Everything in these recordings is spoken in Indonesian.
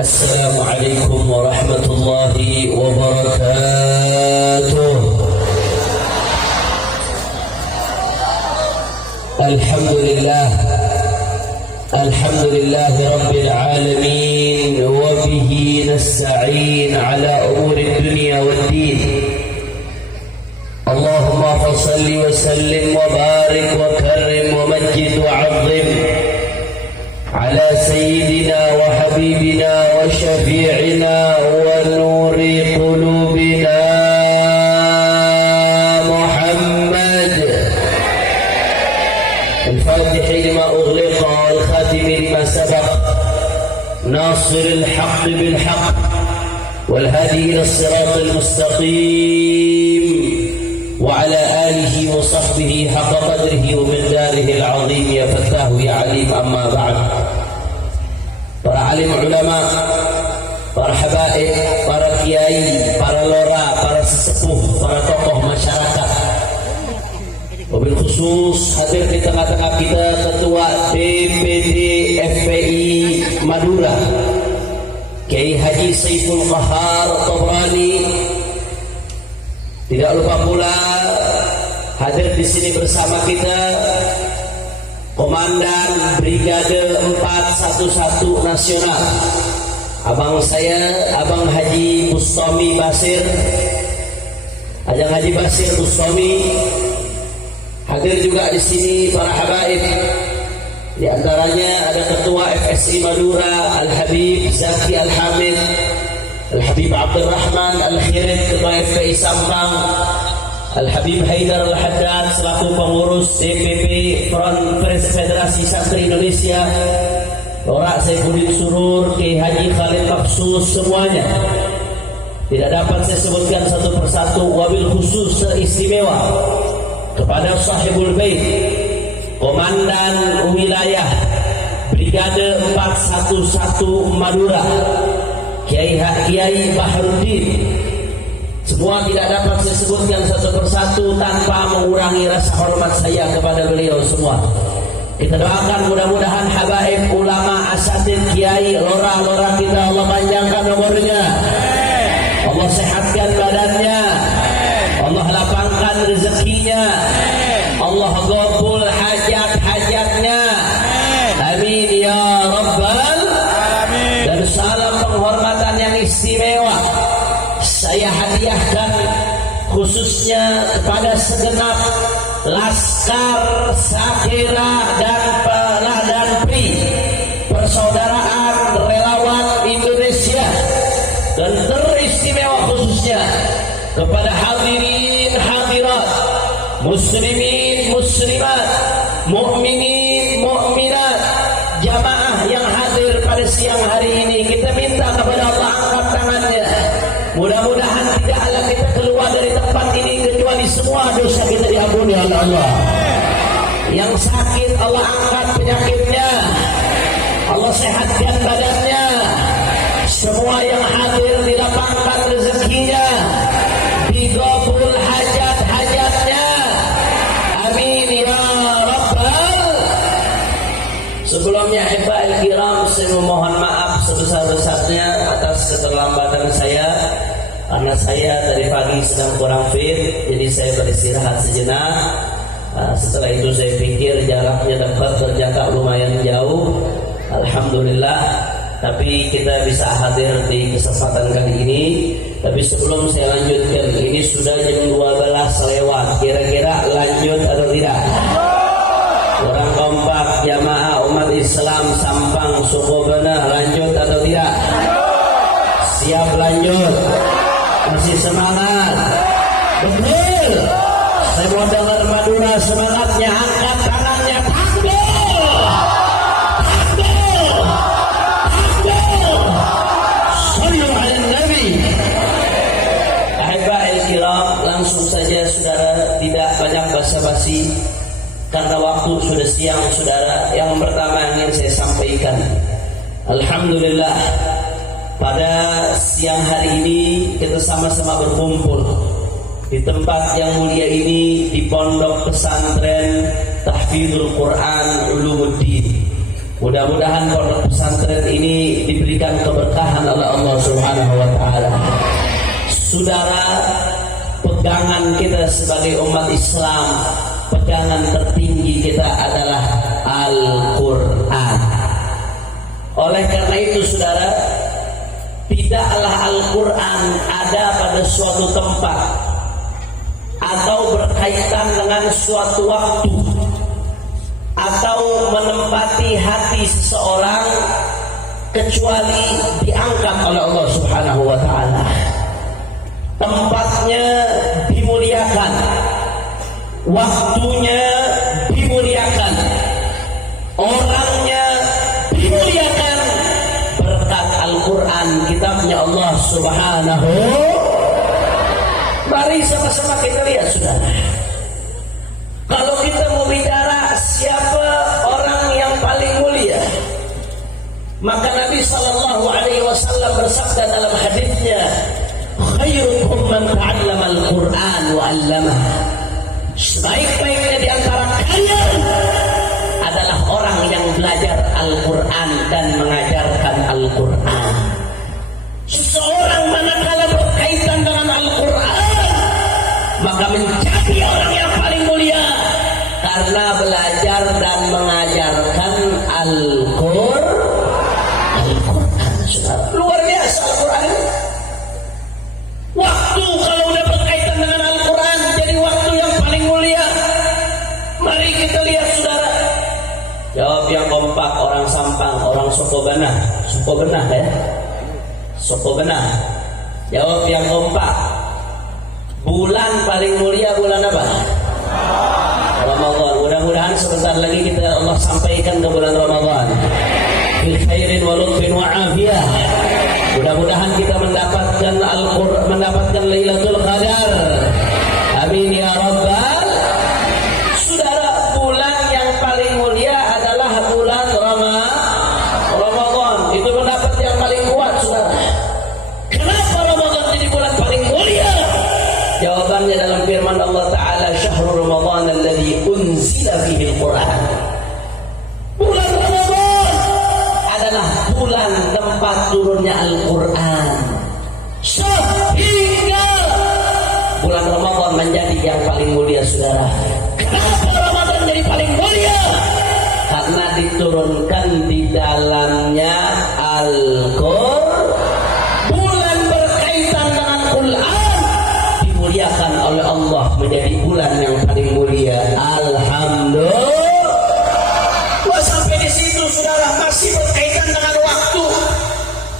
Assalamualaikum warahmatullahi wabarakatuh. Alhamdulillah rabbil alamin wa bihi nasta'in ala umuri dunya waddin. Allahumma salli wa sallim wa barik wa karrim wa majjid wa 'azzim ala sayyidina wa habibina wa syafi'ina wa nuri qulubina Muhammad al-Fatih lima ughliqa wal khatim lima sabaq nasir al-haqq bil haqq wal hadi ila as-siratal mustaqim wa ala alihi wa sahbihi haqqa qadrihi wa miqdarihi al-'azim ya fattahu ya alim amma ba'd. Para alim ulama, para habaib, para kiai, para lora, para sesepuh, para tokoh masyarakat, wabil khusus hadir di tengah-tengah kita Ketua DPD FPI Madura Kiai Haji Saiful Qahar Tobrani. Tidak lupa pula hadir di sini bersama kita Komandan Brigade 411 Nasional, abang saya, Abang Haji Bustami Basir, Ajang Haji Basir Bustami. Hadir juga di sini para habaib, di antaranya ada Ketua FSI Madura Al-Habib Zaki Al-Hamid, Al-Habib Abdurrahman Al-Khirid, Ketua FPI Sampang, Al-Habib Haidar Al-Haddad selaku pengurus DPP Front Federasi Santri Indonesia, Lora Saifuddin Surur, Kiai Haji Khalid Maksus, semuanya tidak dapat saya sebutkan satu persatu. Wabil khusus teristimewa kepada Sahibul Bait, Komandan Wilayah Brigade 411 Madura Kiai Baharudin. Semua tidak dapat saya sebutkan satu persatu tanpa mengurangi rasa hormat saya kepada beliau semua. Kita doakan mudah-mudahan habaib, ulama, asatid, kiai, lora-lora kita Allah panjangkan umurnya, Allah sehatkan badannya, Allah lapangkan rezekinya, Allah gabul hajat-hajatnya. Amin ya rabbal alamin. Dan salam penghormatan yang istimewa saya hadiahkan khususnya kepada segenap Laskar Sakira dan Peladan Pri Persaudaraan Relawan Indonesia, dan teristimewa khususnya kepada hadirin hadirat, muslimin muslimat, mukminin mukminat, jamaah yang hadir pada siang hari ini. Kita minta kepada Allah angkat tangannya. Mudah-mudahan tidaklah kita keluar dari tempat ini kecuali semua dosa kita diampuni oleh Allah. Yang sakit Allah angkat penyakitnya, Allah sehatkan badannya. Semua yang hadir dilapangkan rezekinya, digabul hajat-hajatnya. Amin ya rabbal. Sebelumnya ihba'il kiram, saya memohon maaf sebesar-besarnya atas keterlambatan saya, karena saya dari pagi sedang kurang fit, jadi saya beristirahat sejenak. Setelah itu saya pikir jaraknya dapat berjarak lumayan jauh, alhamdulillah. Tapi kita bisa hadir di kesempatan kali ini. Tapi sebelum saya lanjutkan, ini sudah jam 12 lewat. Kira-kira lanjut atau tidak? Orang kompak jamaah umat Islam Sampang Sukobana, lanjut atau tidak? Siap lanjut? Masih semangat? Betul. Saya mau dengar Madura semangatnya, angkat tangannya, takbir, takbir, takbir. Sallu ala Nabi. Ahibahil kiram, langsung saja saudara, tidak banyak basa-basi karena waktu sudah siang saudara. Yang pertama yang ingin saya sampaikan, alhamdulillah pada siang hari ini kita sama-sama berkumpul di tempat yang mulia ini, di Pondok Pesantren Tahfidzul Quran Ulumuddin Mudah-mudahan pondok pesantren ini diberikan keberkahan oleh Allah Subhanahu wa taala. Saudara, pegangan kita sebagai umat Islam, pegangan tertinggi kita adalah Al-Qur'an. Oleh karena itu saudara, tidaklah Al-Qur'an ada pada suatu tempat atau berkaitan dengan suatu waktu atau menempati hati seseorang kecuali diangkat oleh Allah Subhanahu wa taala. Tempatnya dimuliakan, waktunya dimuliakan, orangnya dimuliakan berkat Al-Qur'an, kitabnya Allah Subhanahu. Mari sama-sama kita lihat saudara. Kalau kita mau bicara siapa orang yang paling mulia, maka Nabi sallallahu alaihi wasallam bersabda dalam hadisnya, khairukum man ta'allama al-Qur'an wa 'allamahu. Sebaik-baiknya di antara kalian adalah orang yang belajar Al-Qur'an dan mengajarkan Al-Qur'an. Seseorang manakala berkaitan dengan Al-Qur'an, maka menjadi orang yang paling mulia karena belajar dan mengajarkan Al-Qur'an. Luar biasa Al-Qur'an. Waktu kalau udah berkaitan dengan Al-Qur'an jadi waktu yang paling mulia. Mari kita lihat saudara. Jawab yang kompak, orang Sampang, orang Sokobenah. Sokobenah ya. Sokobenah. Jawab yang kompak. Bulan paling mulia bulan apa? Ramadan. Mudah-mudahan sebentar lagi kita Allah sampaikan ke bulan Ramadan. Bil khairin wa lutfin wa afiyah. Mudah-mudahan kita mendapatkan Al-Qur'an, mendapatkan Lailatul Qadar. Amin ya rabbal. Saudara, bulan yang paling mulia adalah bulan Ramadan. Itu mendapat yang paling kuat, saudara. Kenapa Ramadan jadi bulan paling mulia? Jawabannya dalam firman Allah Ta'ala, Syahrul Ramadan alladzi unzila fihi al-Qur'an. Bulan Ramadan adalah bulan tempat turunnya Al-Qur'an. Sehingga bulan Ramadan menjadi yang paling mulia, saudara. Kenapa Ramadan jadi paling mulia? Karena diturunkan di dalamnya Al-Qur'an. Bulan berkaitan dengan Quran dimuliakan oleh Allah menjadi bulan yang paling mulia. Alhamdulillah. Sampai di situ saudara, masih berkaitan dengan waktu.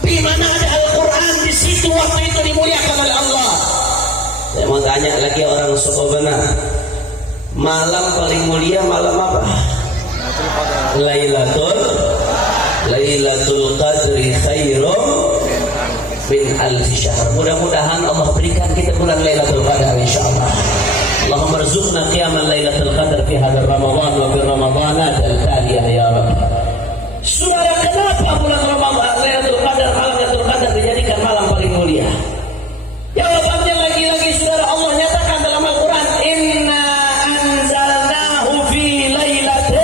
Di mana ada Al-Qur'an, di situ waktu itu dimuliakan oleh Allah. Saya mau tanya lagi orang Sokobenah, malam paling mulia malam apa? Lailatul Qadri khairum min alfi syahr. Mudah-mudahan Allah berikan kita bulan Lailatul Qadar insyaallah. Allahumma rzuqna qiyamal Lailatul Qadar fi hadzal Ramadan wa fi Ramadhanat al-taliyah ya Rabb. Saudara, kenapa bulan Ramadan Lailatul Qadar, malam Lailatul Qadar dijadikan malam paling mulia? Jawabannya lagi-lagi saudara, Allah nyatakan dalam Al-Qur'an, inna anzalnahu fi lailatul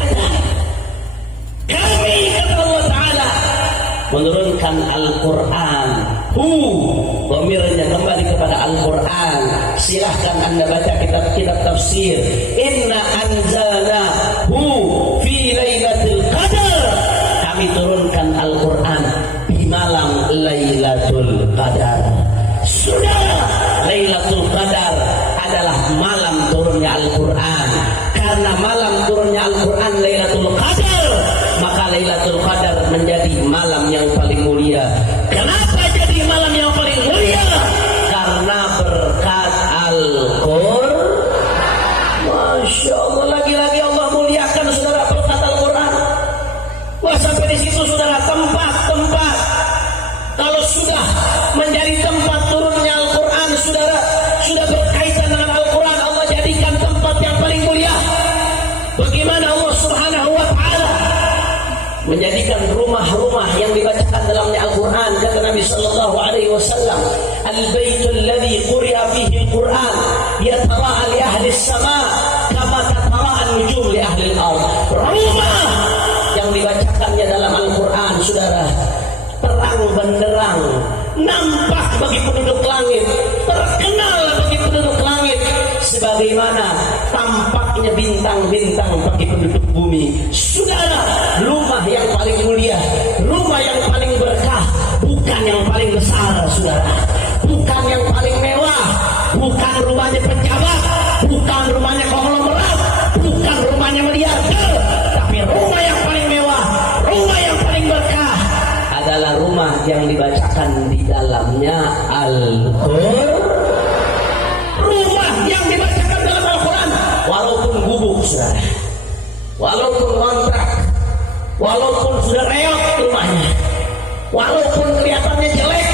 qadar. Kami, kata Allah Ta'ala, menurunkan Al-Qur'an. Dhamirnya kembali kepada Al-Qur'an. Silahkan Anda baca kitab-kitab tafsir. Inna anzalnahu fi lailatul qadar. Kami turunkan Al-Qur'an di malam Lailatul Qadar. Saudara, Lailatul Qadar adalah malam turunnya Al-Qur'an. Karena malam turunnya Al-Qur'an Lailatul Qadar, maka Lailatul Qadar menjadi malam yang paling mulia. Kenapa jadi malam yang paling mulia? Karena berkat Al-Qur'an. Masya Allah, lagi-lagi Allah muliakan saudara berkat Al-Qur'an. Wah, sampai di situ saudara, tempat-tempat kalau sudah menjadi tempat turunnya Al-Qur'an, saudara, sudah berkaitan dengan Al-Qur'an, Allah jadikan tempat yang paling mulia. Bagaimana Allah Subhanahu wa Ta'ala menjadikan rumah-rumah yang dibacakan dalamnya Al-Qur'an. Kata Nabi sallallahu alaihi wasallam, al-baitul ladzi quri'a fihi al-Qur'an yatara'a li ahli as-sama' kama tatara'a an-nujum li ahli al-ard. Rumah saudara, terang benderang, nampak bagi penduduk langit, terkenal bagi penduduk langit, sebagaimana tampaknya bintang-bintang bagi penduduk bumi. Saudara, rumah yang paling mulia, rumah yang paling berkah, bukan yang paling besar, saudara, bukan yang paling mewah, bukan rumahnya pejabat, bukan rumahnya konglomerat, bukan rumahnya miliarder, tapi rumah yang paling mewah, rumah yang paling berkah adalah rumah yang dibacakan di dalamnya Al-Qur'an. Rumah yang dibacakan dalam Al-Quran, walaupun gubuk, saudara, walaupun kontrak, walaupun sudah reot rumahnya, walaupun kelihatannya jelek,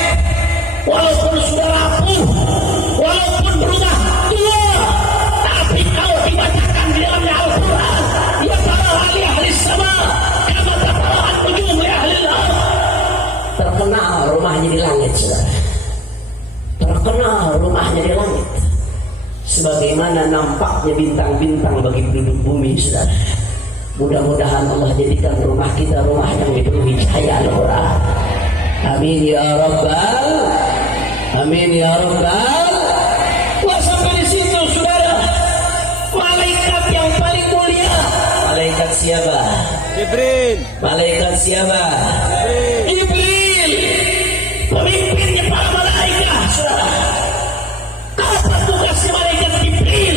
walaupun sudah rapuh, walaupun berubah tua, tapi kalau dibacakan di dalamnya Al-Quran, ya para ahli sama, kama tafarahan ujung li ahli al-ard. Terkenal rumahnya di langit, saudara. Terkenal rumahnya di langit, sebagaimana nampaknya bintang-bintang bagi penduduk bumi, saudara. Mudah-mudahan Allah jadikan rumah kita rumah yang dipenuhi cahaya Al-Quran. Amin ya Rabbal, amin ya Rabbal. Wah, sampai di situ, saudara, malaikat yang paling mulia, malaikat siapa? Jibril. Malaikat siapa? Jibril. Pemimpinnya para malaikat, saudara. Apa tugasnya malaikat Jibril?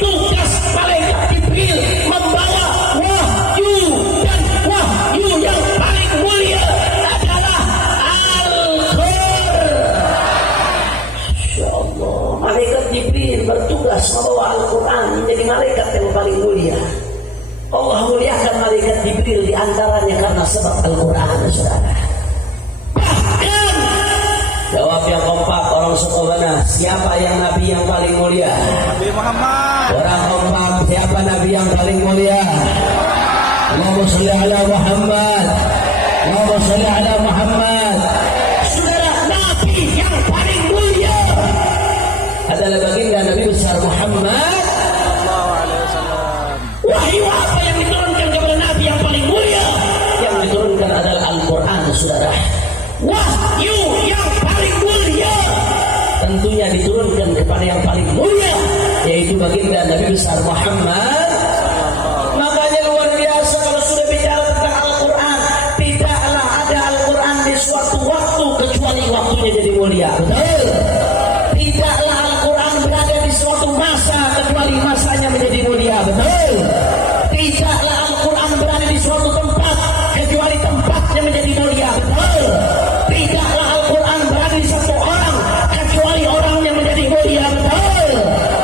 Tugas malaikat Jibril membawa wahyu, dan wahyu yang paling mulia adalah Al-Qur'an. Masya Allah, malaikat Jibril bertugas membawa Al-Quran menjadi malaikat yang paling mulia. Allah muliakan malaikat Jibril diantaranya karena sebab Al-Quran, saudara. Bahkan jawab yang kompak, orang Sukabana, siapa yang Nabi yang paling mulia? Nabi Muhammad. Orang kompak, siapa Nabi yang paling mulia? Allahumma sholli ala Muhammad, Allahumma sholli ala Muhammad. Saudara, Nabi yang paling mulia adalah baginda Nabi besar Muhammad. Wahyu apa yang diturunkan kepada Nabi yang paling mulia? Yang diturunkan adalah Al-Quran, saudara. Wahyu yang paling mulia tentunya diturunkan kepada yang paling mulia, yaitu baginda Nabi besar Muhammad. Makanya luar biasa kalau sudah bicara tentang Al-Quran, tidaklah ada Al-Quran di suatu waktu kecuali waktunya jadi mulia. Betul? Tidaklah Al-Quran berada di suatu masa kecuali masanya menjadi mulia. Betul? Tidaklah Al-Quran berada di suatu tempat kecuali tempatnya menjadi mulia. Betul? Tidaklah Al-Quran berada di satu orang kecuali orangnya menjadi mulia. Betul?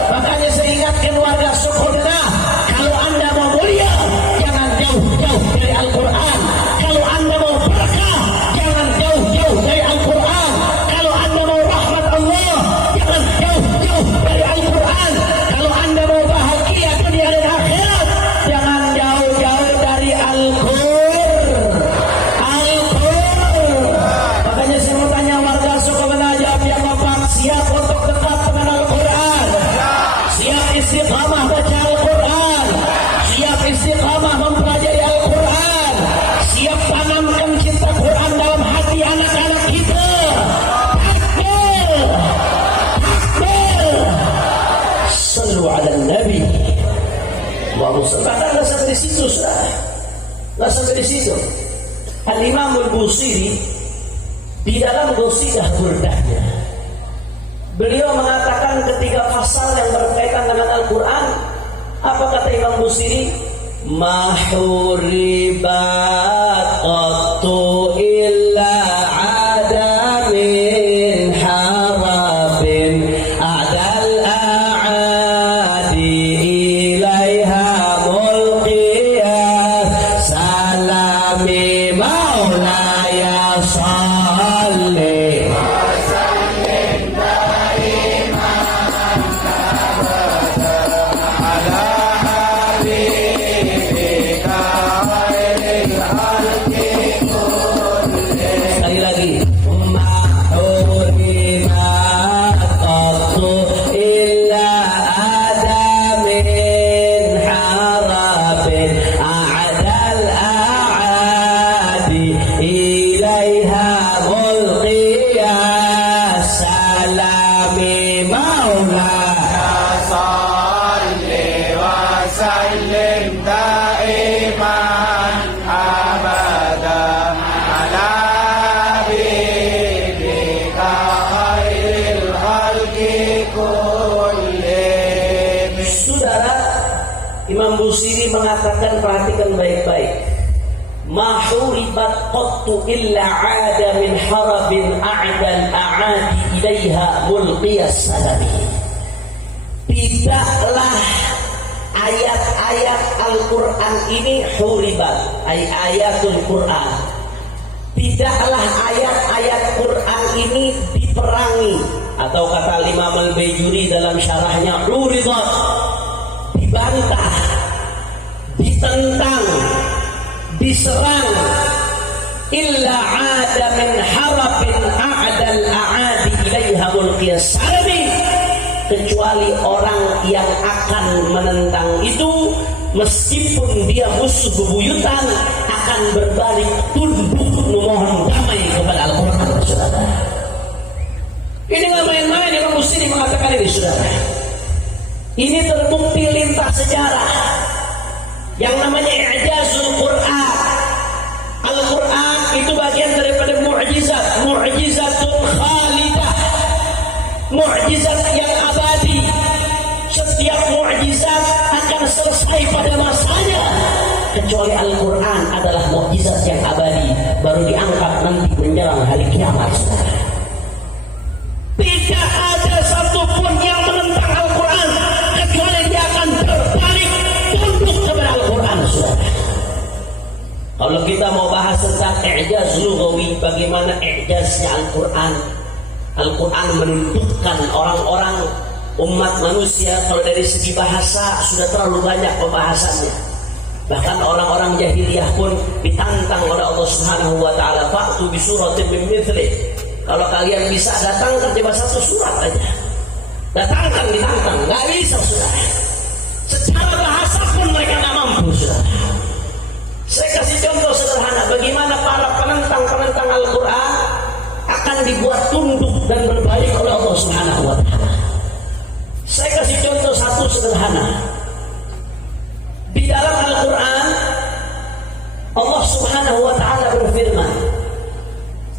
Makanya saya ingatkan warga Sukabana, kalau anda mau mulia, jangan jauh-jauh dari Al-Quran. Kalau anda mau berkah, jangan jauh-jauh dari Al-Quran. Kalau anda mau rahmat Allah, jangan jauh-jauh dari Al-Quran. Kalau anda mau bahagia dunia dan akhirat, jangan jauh-jauh dari Al-Qur'an. Al-Qur'an. Makanya saya mau tanya warga Sukabana, jawab yang kompak, siap untuk dekat dengan Al-Quran? Siap istiqamah baca Al-Quran? Siap istiqamah mempelajari Al-Quran? Siap tanamkan cinta Quran dalam hati anak-anak kita? Takbir! Takbir! Sallu ala Nabi. Bahkan nggak sampai di situ, saudara. Nggak sampai di situ. Al-Imam Al-Busiri di dalam Qasidah Burdahnya, beliau mengatakan ketika pasal yang berkaitan dengan Al-Quran, apa kata Imam Busiri? Mahuribat qattu illa adamin harabin adal a'adi ilaiha mulqiyah salami maulaya salli. Busiri mengatakan, perhatikan baik-baik, ma huribat qattu illa 'ada min harabin a'dal a'adi ilaiha mulqiyas salami. Tidaklah ayat-ayat Al-Quran ini huribat, ayatul Quran, tidaklah ayat-ayat Quran ini diperangi, atau kata Imam Al-Bajuri dalam syarahnya, huribat, dibantah, ditentang, diserang, illa 'ada min harabin a'dal a'adi ilaiha mulqiyas salami, kecuali orang yang akan menentang itu meskipun dia musuh bebuyutan akan berbalik tunduk memohon damai kepada Al-Quran. Saudara, ini nggak main-main. Imam Busiri mengatakan ini, saudara. Ini terbukti lintas sejarah yang namanya i'jazul Quran. Al-Quran itu bagian daripada mu'jizat, mu'jizatun khalidah, mu'jizat yang abadi. Setiap mu'jizat akan selesai pada masanya, kecuali Al-Quran adalah mu'jizat yang abadi, baru diangkat nanti menjelang hari kiamat. Tidak ada satupun yang menentang Al-Quran kecuali dia akan berbalik tunduk kepada Al-Quran. Kalau kita mau bahas tentang i'jaz lughawi, bagaimana i'jaznya Al-Quran, Al-Quran menunjukkan orang-orang umat manusia kalau dari segi bahasa sudah terlalu banyak pembahasannya. Bahkan orang-orang jahiliyah pun ditantang oleh Allah Subhanahu wa taala, fa'tu bi suratin min mithli. Kalau kalian bisa datangkan cuma satu surat aja. Datangkan, ditantang, enggak bisa, Saudara. Secara bahasa pun mereka enggak mampu, Saudara. Saya kasih contoh sederhana bagaimana para penentang Al-Quran akan dibuat tunduk dan berbalik oleh Allah Subhanahu wa taala. Saya kasih contoh satu sederhana. Di dalam Al-Quran Allah Subhanahu wa taala berfirman,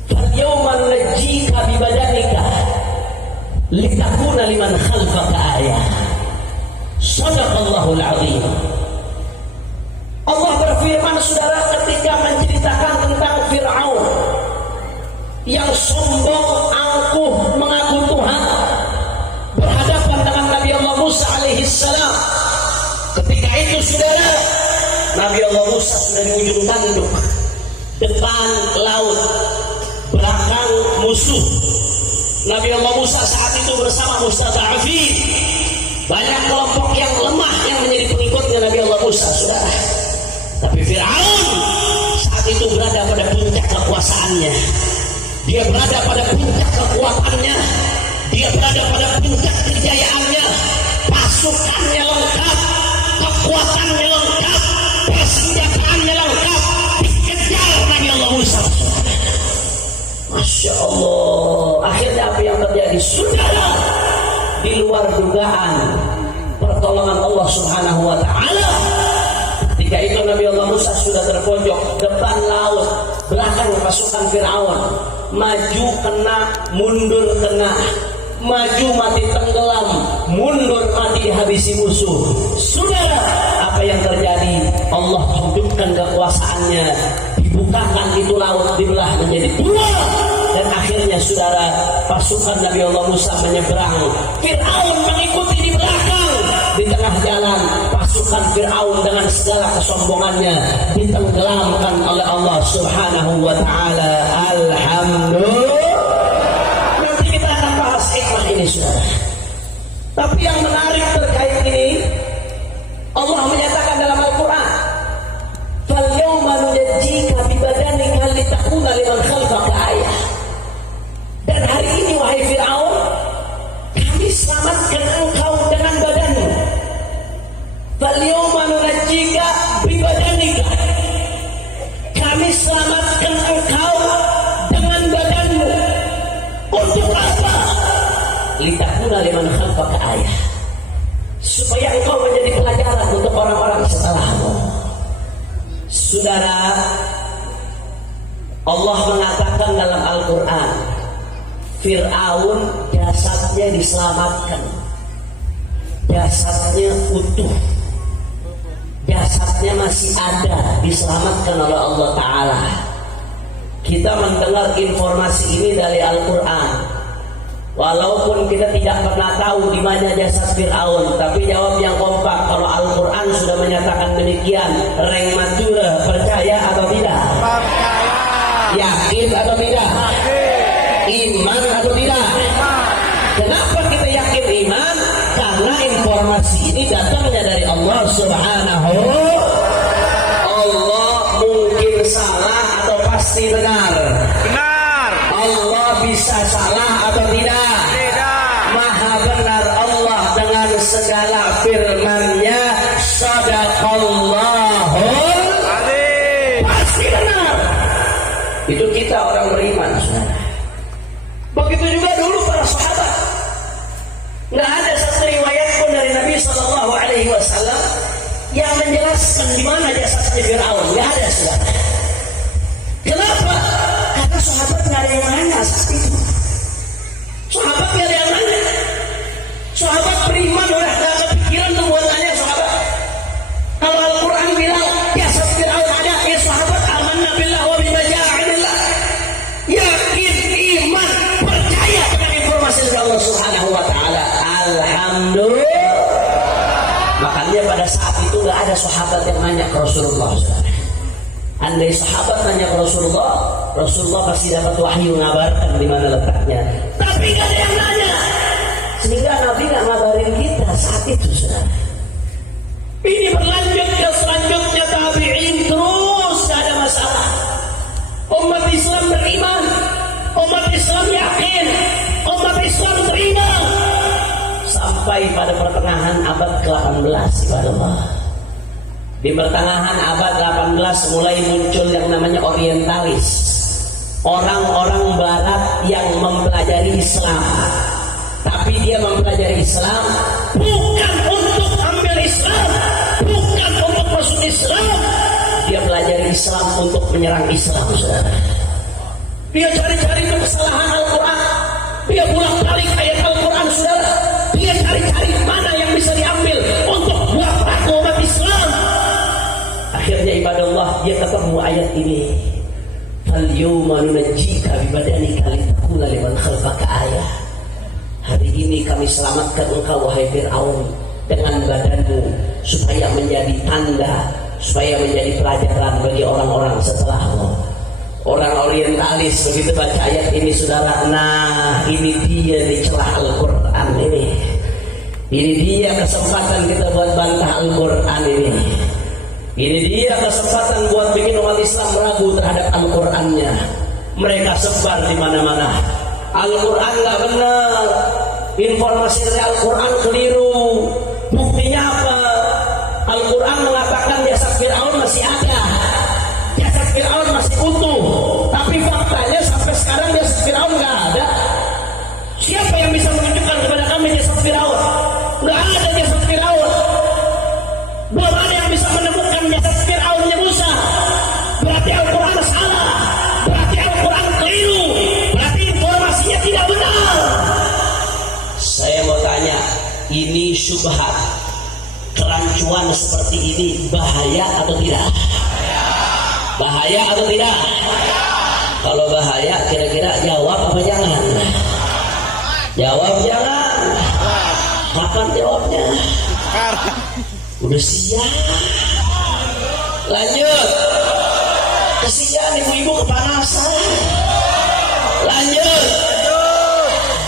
"Al-yawma nunajjika bi badanika litakuna liman khalfaka ayah." Shadaqallahul azim. Allah berfirman, saudara, ketika menceritakan tentang Fir'aun yang sombong, angkuh, mengaku Tuhan, berhadapan dengan Nabi Allah Musa alaihissalam. Ketika itu, saudara, Nabi Allah Musa sudah di ujung tanduk, depan laut, belakang musuh. Nabi Allah Musa saat itu bersama mustada'afin, banyak kelompok yang lemah yang menjadi pengikutnya Nabi Allah Musa, saudara. Tapi Fir'aun saat itu berada pada puncak kekuasaannya. Dia berada pada puncak kekuatannya. Dia berada pada puncak kejayaannya. Pasukannya lengkap, kekuatannya lengkap, persenjataannya lengkap. Dikejar Nabi Allah Musa. Masya Allah. Akhirnya apa yang terjadi? Saudara, di luar dugaan pertolongan Allah Subhanahu wa taala. Ketika itu Nabi Allah Musa sudah terpojok depan laut, belakang pasukan Fir'aun. Maju kena, mundur kena, maju mati tenggelam, mundur mati dihabisi musuh. Saudara, apa yang terjadi? Allah tunjukkan kekuasaannya, dibukakan itu laut, dibelah menjadi dua, dan akhirnya saudara, pasukan Nabi Allah Musa menyeberang. Fir'aun mengikuti di belakang. Di tengah jalan, pasukan Fir'aun dengan segala kesombongannya ditenggelamkan oleh Allah Subhanahu wa taala. Alhamdulillah. Nanti kita akan bahas hikmah ini, saudara. Tapi yang menarik terkait ini, Allah menyatakan dalam Al-Quran, "Fal yawma nunajjika bi badanika litakuna liman khalfaka ayah." Dan hari ini wahai Fir'aun, kami selamatkan engkau dengan badanmu. Falyawma nunajjika bi badanika. Kami selamatkan engkau dengan badanmu. Untuk apa? Litakuna liman khalfaka ayah. Supaya engkau menjadi pelajaran untuk orang-orang setelahmu. Saudara, Allah mengatakan dalam Al-Quran, Fir'aun jasadnya diselamatkan, jasadnya utuh, jasadnya masih ada, diselamatkan oleh Allah Ta'ala. Kita mendengar informasi ini dari Al-Quran. Walaupun kita tidak pernah tahu di mana jasad Fir'aun, tapi jawab yang kompak, kalau Al-Quran sudah menyatakan demikian. Reng Matura, percaya atau tidak? Percaya. Yakin atau tidak? Yakin. Iman atau tidak? Kenapa kita yakin iman? Karena informasi ini datangnya dari Allah Subhanahu. Allah mungkin salah atau pasti benar? Benar. Allah bisa salah atau tidak? Tidak. Maha benar Allah dengan segala firman-Nya. Shadaqallahul Azim. pasti benar. Itu kita orang beriman, saudara. Begitu juga dulu para sahabat. Nggak ada satu riwayat pun dari Nabi Shallallahu Alaihi Wasallam yang menjelaskan di mana jasadnya Fir'aun. Nggak ada, saudara. Kenapa? Karena sahabat nggak ada yang nanya saat itu. Sahabat nggak ada yang nanya. Sahabat beriman udah nggak kepikiran tuh buat nanya sahabat. Kalau Al-Quran bilang jasad Fir'aun ada, ya sahabat amanna billah wa bima ja'alillah. Yakin, iman, percaya dengan informasi dari Allah Subhanahu wa Ta'ala. Alhamdulillah. Makanya pada saat itu nggak ada sahabat yang nanya ke Rasulullah. Andai sahabat nanya ke Rasulullah, Rasulullah pasti dapat wahyu ngabarkan di mana letaknya. Tapi nggak ada yang nanya, sehingga Nabi nggak ngabarin kita saat itu, saudara. Ini berlanjut ke selanjutnya tabi'in terus, nggak ada masalah. Umat Islam beriman, umat Islam yakin, umat Islam terima. Sampai pada pertengahan abad ke-18, ibadallah. Di pertengahan abad 18 mulai muncul yang namanya orientalis. Orang-orang barat yang mempelajari Islam. Tapi dia mempelajari Islam bukan untuk ambil Islam, bukan untuk masuk Islam. Dia pelajari Islam untuk menyerang Islam, saudara. Dia cari-cari kesalahan Al-Quran. Dia bolak-balik ayat Al-Quran, saudara. Dia cari-cari mana yang bisa diambil untuk buat ragu umat Islam. Akhirnya ibadallah dia ketemu ayat ini. Fal-yawma nunajjika bibadanika litakuna liman khalfaka ayah. Hari ini kami selamatkan engkau wahai Fir'aun dengan badanmu supaya menjadi tanda, supaya menjadi pelajaran bagi orang-orang setelahmu. Orang orientalis begitu baca ayat ini, saudara, nah ini dia di celah Al-Quran ini. Ini dia kesempatan kita buat bantah Al-Quran ini. Ini dia kesempatan buat bikin umat Islam ragu terhadap Al-Qurannya. Mereka sebar di mana-mana. Al-Quran nggak benar, informasi dari Al-Quran keliru. Buktinya apa? Al-Quran mengatakan jasad Fir'aun masih ada, jasad Fir'aun masih utuh. Tapi faktanya sampai sekarang jasad Fir'aun nggak ada. Siapa yang bisa menunjukkan kepada kami jasad Fir'aun? Nggak ada jasad Fir'aun. Belum ada yang bisa menemukan jasad Fir'aunnya Musa. Berarti Al-Quran salah, berarti Al-Quran keliru, berarti informasinya tidak benar. Saya mau tanya, ini syubhat, kerancuan seperti ini bahaya atau tidak? Bahaya atau tidak? Kalau bahaya, kira-kira jawab apa jangan? Jawab jangan. Kapan jawabnya? Udah siap. Lanjut. Kesian ibu-ibu kepanasan. Lanjut.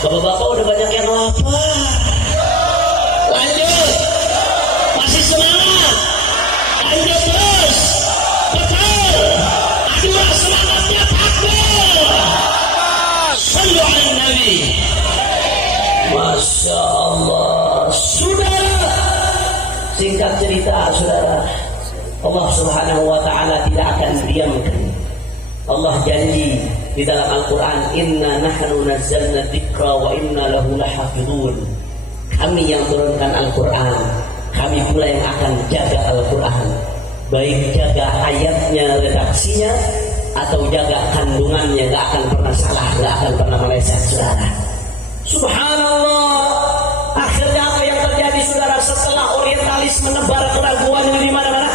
Bapak-bapak udah banyak yang lapar. Lanjut. Masih semangat. Lanjut terus. Betul. Aduh semangatnya takbir. Sallu ala Nabi. Masya Allah. Sudah. Singkat cerita, saudara, Allah Subhanahu wa Ta'ala tidak akan diamkan. Allah janji di dalam Al-Quran, Inna nahnu nazzalna dzikra wa inna lahu lahafidun. Kami yang turunkan Al-Quran, kami pula yang akan jaga Al-Quran. Baik jaga ayatnya, redaksinya, atau jaga kandungannya, gak akan pernah salah, gak akan pernah meleset, saudara. Subhanallah. Akhirnya apa yang terjadi, saudara, setelah orientalis menebar keraguan di mana-mana?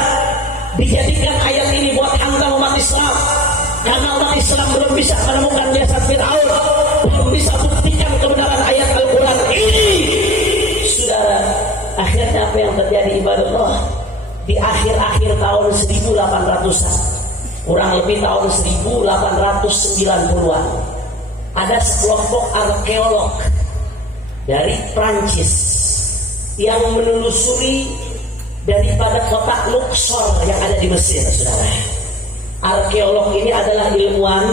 Islam. Karena umat Islam belum bisa menemukan jasad Fir'aun, belum bisa buktikan kebenaran ayat Al-Quran ini. Saudara, akhirnya apa yang terjadi ibadallah? Di akhir-akhir tahun 1800-an, kurang lebih tahun 1890-an, ada sekelompok arkeolog dari Prancis yang menelusuri daripada kota Luxor yang ada di Mesir, saudara. Arkeolog ini adalah ilmuwan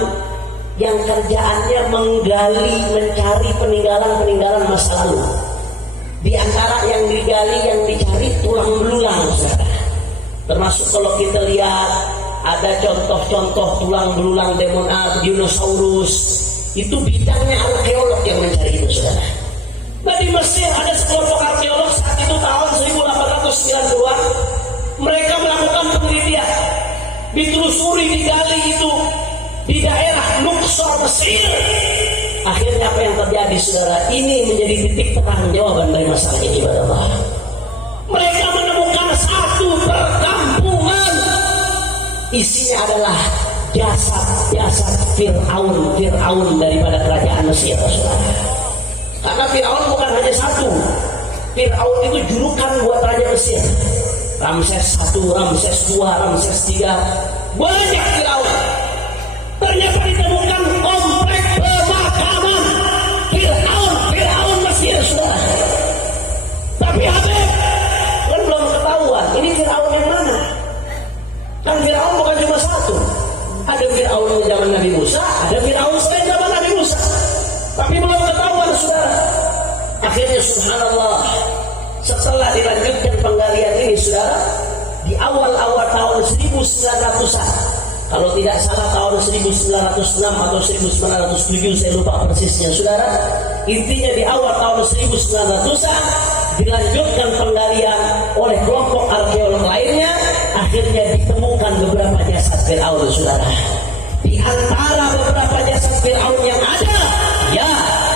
yang kerjaannya menggali, mencari peninggalan-peninggalan masa lalu. Di antara yang digali, yang dicari tulang belulang, saudara. Termasuk kalau kita lihat ada contoh-contoh tulang belulang demonat, dinosaurus, itu bidangnya arkeolog yang mencari itu, saudara. Nah, di Mesir ada sekelompok arkeolog saat itu tahun 1890-an, mereka melakukan penelitian, ditelusuri, digali itu di daerah Luxor, Mesir. Akhirnya apa yang terjadi, saudara? Ini menjadi titik terang jawaban dari masalah ini, Allah. Mereka menemukan satu perkampungan, isinya adalah jasad Fir'aun daripada kerajaan Mesir, saudara. Karena Fir'aun bukan hanya satu. Fir'aun itu julukan buat Raja Mesir. Ramses I, Ramses II, Ramses III, banyak Fir'aun. Ternyata ditemukan komplek pemakaman Fir'aun Mesir, saudara. Tapi Habib kan belum ketahuan ini Fir'aun yang mana. Kan Fir'aun bukan cuma satu. Ada Fir'aun zaman Nabi Musa, ada Fir'aun selain zaman Nabi Musa. Tapi belum ketahuan, saudara. Akhirnya subhanallah, setelah dilanjutkan penggalian ini, saudara, di awal-awal tahun 1900-an, kalau tidak salah tahun 1906 atau 1907, saya lupa persisnya, saudara. Intinya di awal tahun 1900-an dilanjutkan penggalian oleh kelompok arkeolog lainnya. Akhirnya ditemukan beberapa jasad Fir'aun, saudara. Di antara beberapa jasad Fir'aun yang ada, ya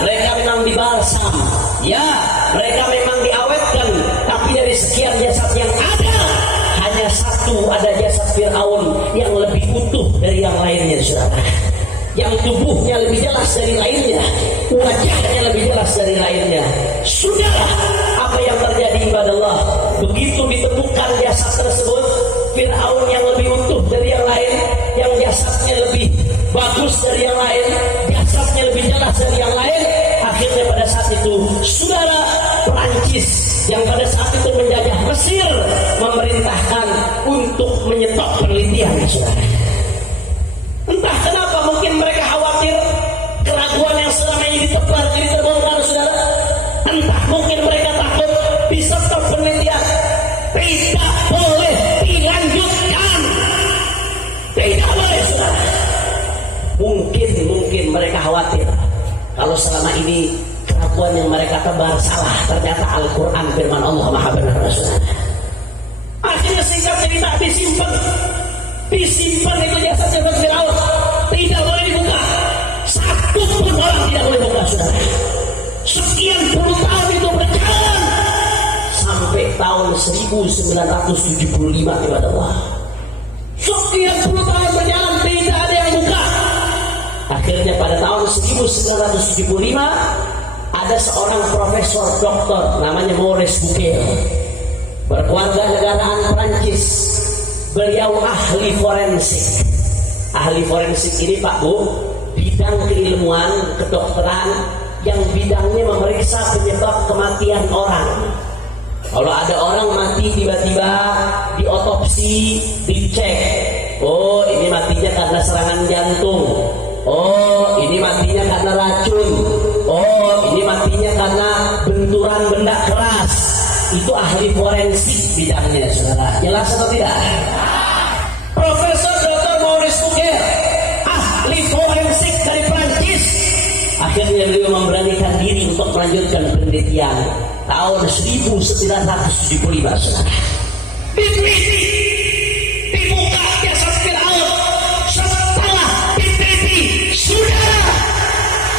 mereka memang dibalsam, ya mereka memang diawetkan. Tapi dari sekian jasad yang ada, hanya satu ada jasad Fir'aun yang lebih utuh dari yang lainnya, saudara. Yang tubuhnya lebih jelas dari lainnya, wajahnya lebih jelas dari lainnya. Sudah, apa yang terjadi ibadallah? Begitu ditemukan jasad tersebut, Fir'aun yang lebih utuh dari yang lain, yang jasadnya lebih bagus dari yang lain, jasadnya lebih jelas dari yang lain. Akhirnya pada saat itu, saudara, Perancis yang pada saat itu menjajah Mesir memerintahkan untuk menyetop penelitian, saudara. Entah kenapa, mungkin mereka khawatir keraguan yang selama ini ditebar jadi terbongkar, saudara. Entah mungkin mereka takut bisa stop penelitian. Tidak boleh dilanjutkan, tidak boleh, saudara. Mungkin mereka khawatir kalau selama ini keraguan yang mereka tebar salah, ternyata Al-Quran firman Allah Maha benar, saudara. Akhirnya singkat cerita disimpan itu jasad Fir'aun, tidak boleh dibuka. Satu pun orang tidak boleh buka, saudara. Sekian puluh tahun itu berjalan sampai tahun 1975, ibadallah. Sekian puluh tahun berjalan tidak ada yang buka. Akhirnya pada tahun 1975 ada seorang profesor doktor namanya Maurice Bucaille, berkeluarga negaraan Prancis. Beliau ahli forensik. Ahli forensik ini, Pak Bu, bidang keilmuan kedokteran yang bidangnya memeriksa penyebab kematian orang. Kalau ada orang mati tiba-tiba diotopsi, dicek, oh ini matinya karena serangan jantung, oh ini matinya karena racun, oh ini matinya karena benturan benda keras. Itu ahli forensik bidangnya, saudara. Jelas atau tidak? Profesor Dr. Maurice Bucaille, ahli forensik dari Prancis. Akhirnya beliau memberanikan diri untuk melanjutkan penelitian tahun 1975, saudara. Diteliti, dibuka jasad Fir'aun. Setelah diteliti, saudara,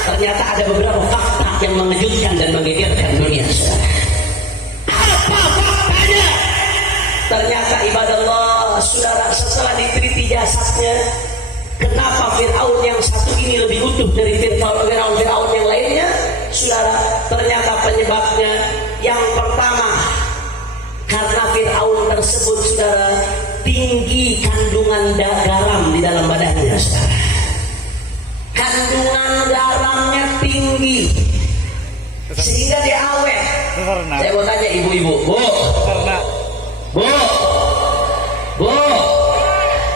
ternyata ada beberapa fakta yang mengejutkan dan menggegerkan dunia, saudara. Apa faktanya? Ternyata ibadallah Allah, saudara, setelah diteliti jasadnya, kenapa Fir'aun yang satu ini lebih utuh dari Fir'aun yang lainnya? Saudara, ternyata penyebabnya yang pertama, karena Fir'aun tersebut, saudara, tinggi kandungan garam di dalam badannya, saudara. Kandungan garamnya tinggi sehingga dia awet. Saya mau tanya ibu-ibu, Bu,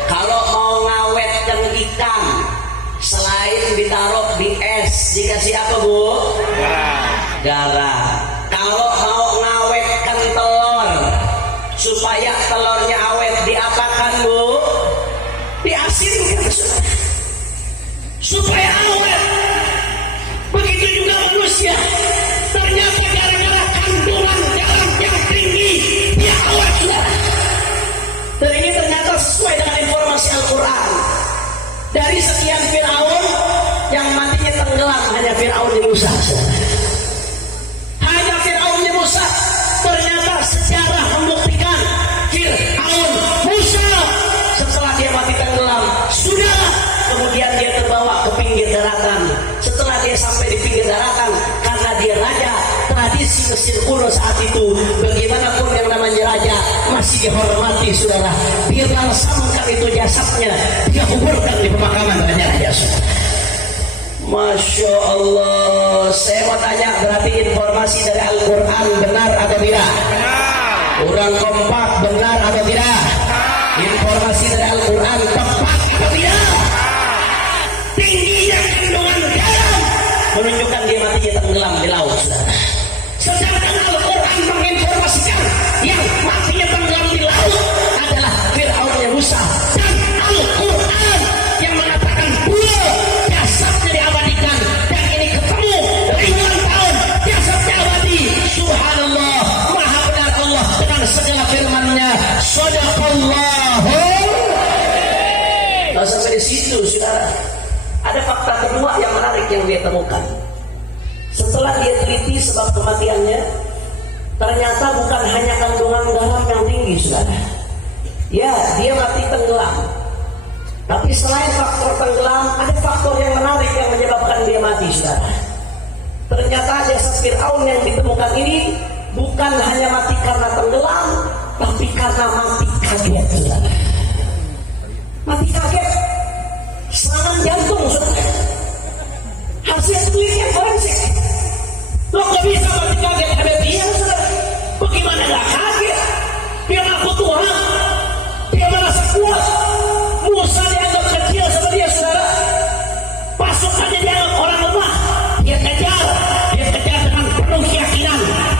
kalau mau ngawetkan ikan, selain ditaruh di es, dikasih apa, Bu? Garam. Kalau mau ngawetkan telur, supaya telurnya awet, diapakan, Bu? Diasinkan, supaya awet. Begitu juga manusia, ternyata gara-gara kandungan garam yang tinggi, dia awet, saudara. Dan ini ternyata sesuai dengan informasi Al-Quran. Dari sekian Fir'aun, yang matinya tenggelam hanya Fir'aun di Musa, saudara. Hanya Fir'aun di Musa. Ternyata sejarah membuktikan Fir'aun Musa setelah dia mati tenggelam, sudah kemudian dia terbawa ke pinggir daratan. Setelah dia sampai di pinggir daratan, karena dia raja, tradisi Mesir kuno saat itu, bagaimanapun yang namanya raja masih dihormati, saudara. Dia balsamkan itu jasadnya, dia kuburkan di pemakaman raja-raja, saudara. Masya Allah. Saya mau tanya, berarti informasi dari Al-Quran benar atau tidak? Orang kompak, benar atau tidak? Informasi dari Al-Quran tepat atau tidak? Tingginya kandungan garam menunjukkan dia matinya tenggelam di laut, saudara. Sedangkan Al-Quran menginformasikan yang matinya tenggelam di laut adalah Fir'aunnya Musa. Dan Al-Quran yang mengatakan pula jasadnya diabadikan, dan ini ketemu ribuan tahun jasadnya abadi. Subhanallah, maha benar Allah dengan segala firman-Nya. Shadaqallahu. Nah, sampai di situ, saudara, ada fakta kedua yang menarik yang dia temukan. Setelah dia teliti sebab kematiannya, ternyata bukan hanya kandungan garam yang tinggi, saudara. Ya, dia mati tenggelam. Tapi selain faktor tenggelam, ada faktor yang menarik yang menyebabkan dia mati, saudara. Ternyata jasad Fir'aun yang ditemukan ini bukan hanya mati karena tenggelam, tapi karena mati kaget, saudara. Mati kaget, serangan jantung, saudara. Hasil penelitian forensik. Lo gak bisa mati kaget, ada dia, saudara. Bagaimana gak kaget? Dia ngaku Tuhan, dia merasa kuat. Musa dianggap kecil sama dia, saudara. Pasukannya dianggap orang lemah. Dia kejar dengan penuh keyakinan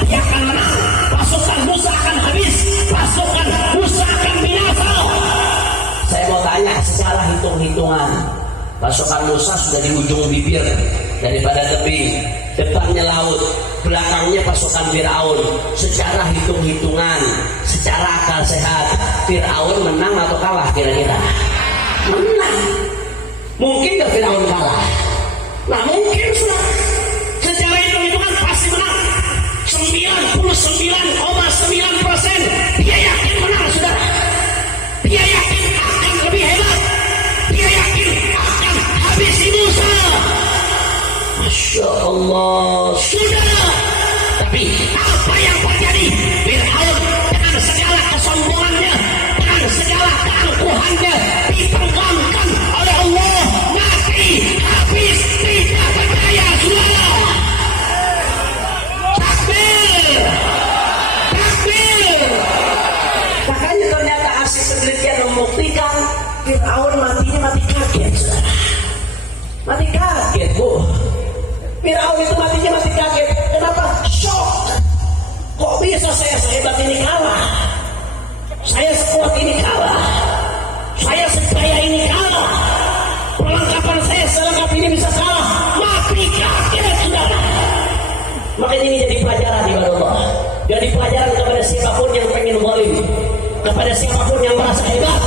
dia akan menang. Pasukan Musa akan habis, pasukan Musa akan binasa. Saya mau tanya secara hitung-hitungan, pasukan Musa sudah di ujung bibir daripada tebing, depannya laut, belakangnya pasukan Fir'aun. Secara hitung-hitungan, secara akal sehat, Fir'aun menang atau kalah kira-kira? Menang. Mungkin gak Fir'aun kalah? Nah mungkin, sudah. Secara hitung-hitungan pasti menang. 99,9% dia yakin menang, saudara. Dia yakin akan lebih hebat. Dia yakin akan habisi Musa. Masya Allah, saudara. Tapi apa yang terjadi? Fir'aun dengan segala kesombongannya, dengan segala keangkuhannya, ditenggelamkan oleh Allah, mati, habis, tidak berdaya, saudara. Takbir, takbir. Makanya ternyata hasil penelitian membuktikan Fir'aun matinya mati kaget, saudara. Mati kaget, Bu. Fir'aun itu matinya mati kaget. Kenapa? Shock. Kok bisa saya sehebat ini kalah? Saya sekuat ini kalah? Saya sekaya ini kalah? Perlengkapan saya selengkap ini bisa kalah? Mati kaget, saudara. Makanya ini jadi pelajaran di Allah. Jadi pelajaran kepada siapapun yang pengen zalim, kepada siapapun yang merasa hebat,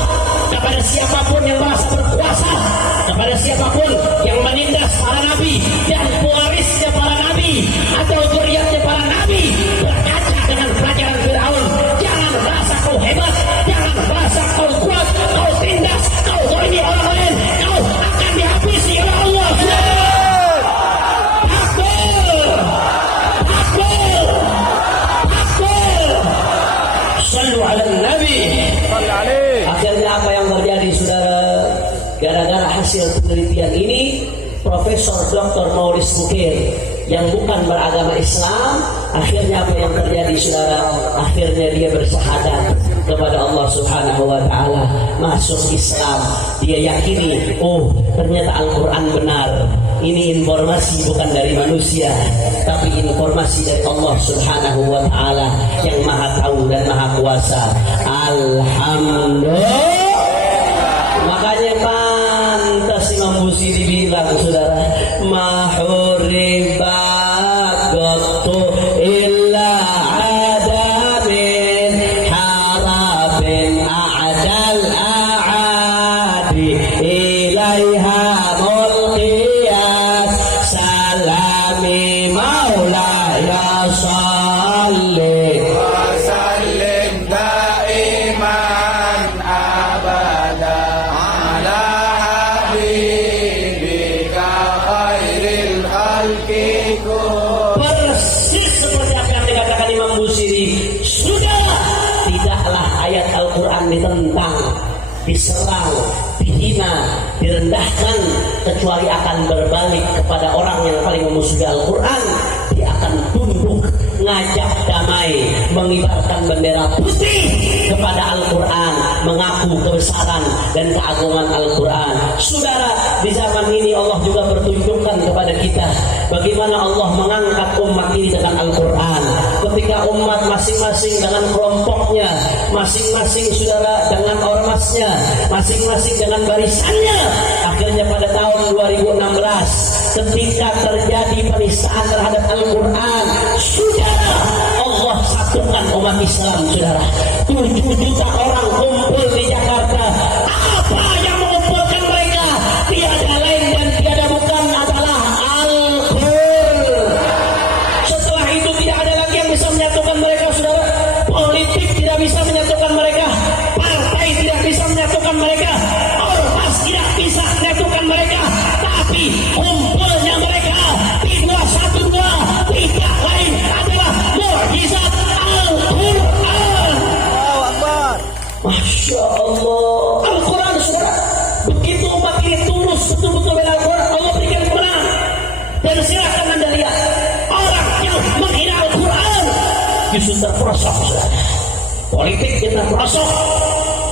kepada siapapun yang merasa berkuasa, kepada siapapun yang menindas para nabi dan pewarisnya para nabi atau zuriatnya para nabi. Berkaca dengan pelajaran Fir'aun, jangan merasa kau hebat, jangan merasa kau kuat. apa yang terjadi saudara? Gara-gara hasil penelitian ini, Profesor Dr. Maurice Bucaille yang bukan beragama Islam, akhirnya apa yang terjadi saudara? Akhirnya dia bersyahadat kepada Allah Subhanahu wa Ta'ala, masuk Islam. Dia yakini, oh ternyata Al-Quran benar. Ini informasi bukan dari manusia, tapi informasi dari Allah Subhanahu wa Ta'ala yang maha tahu dan maha kuasa. Alhamdulillah. Makanya pantas Imam Busiri bilang saudara, mahuribat gotu illa adamin harabin a'dal a'adi ilaiha mulqiyas salami maulaya salli وسلم دائما أبدا على حبيبك خير الخلق كلهم. persis seperti apa yang dikatakan Imam Busiri. Sudah, tidaklah ayat Al-Quran ditentang, diserang, dihina, direndahkan, kecuali akan berbalik kepada orang yang paling memusuhi Al-Quran. Dia akan tunduk, ngajak damai, mengibarkan bendera putih kepada Al-Quran, mengaku kebesaran dan keagungan Al-Quran. Saudara, di zaman ini Allah juga bertunjukkan kepada kita bagaimana Allah mengangkat umat ini dengan Al-Quran. Ketika umat masing-masing dengan kelompoknya, masing-masing saudara dengan ormasnya, masing-masing dengan barisannya, akhirnya pada tahun 2016 ketika terjadi penistaan terhadap Al-Quran, saudara, Allah satukan umat Islam. Saudara, 7 juta orang kumpul di Jakarta. Apa yang mengumpulkan mereka? Tiada lain dan tiada bukan adalah Al-Quran. Setelah itu tidak ada lagi yang bisa menyatukan mereka, saudara. Politik tidak bisa menyatukan mereka, partai tidak bisa menyatukan mereka, ormas tidak bisa menyatukan mereka, tapi kumpulnya mereka di 212 tidak lain adalah mukjizat Al-Quran. Allahu Akbar. Masya Allah, Al-Quran saudara. Begitu umat ini tulus betul-betul bela Al-Quran, Allah berikan kemenangan. Dan silakan anda lihat, orang yang menghina Al-Quran justru terperosok saudara. Politik dia terperosok,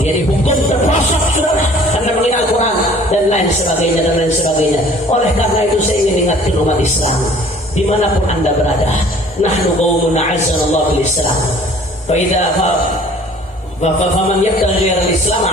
dia dihukum terperosok saudara, karena menghina Al-Quran dan lain sebagainya dan lain sebagainya. Oleh karena itu saya ingin ingatkan umat Islam dimanapun anda berada, nahnu qaumun a'azzanallahu bil Islam. فمن يبتغي غير الإسلام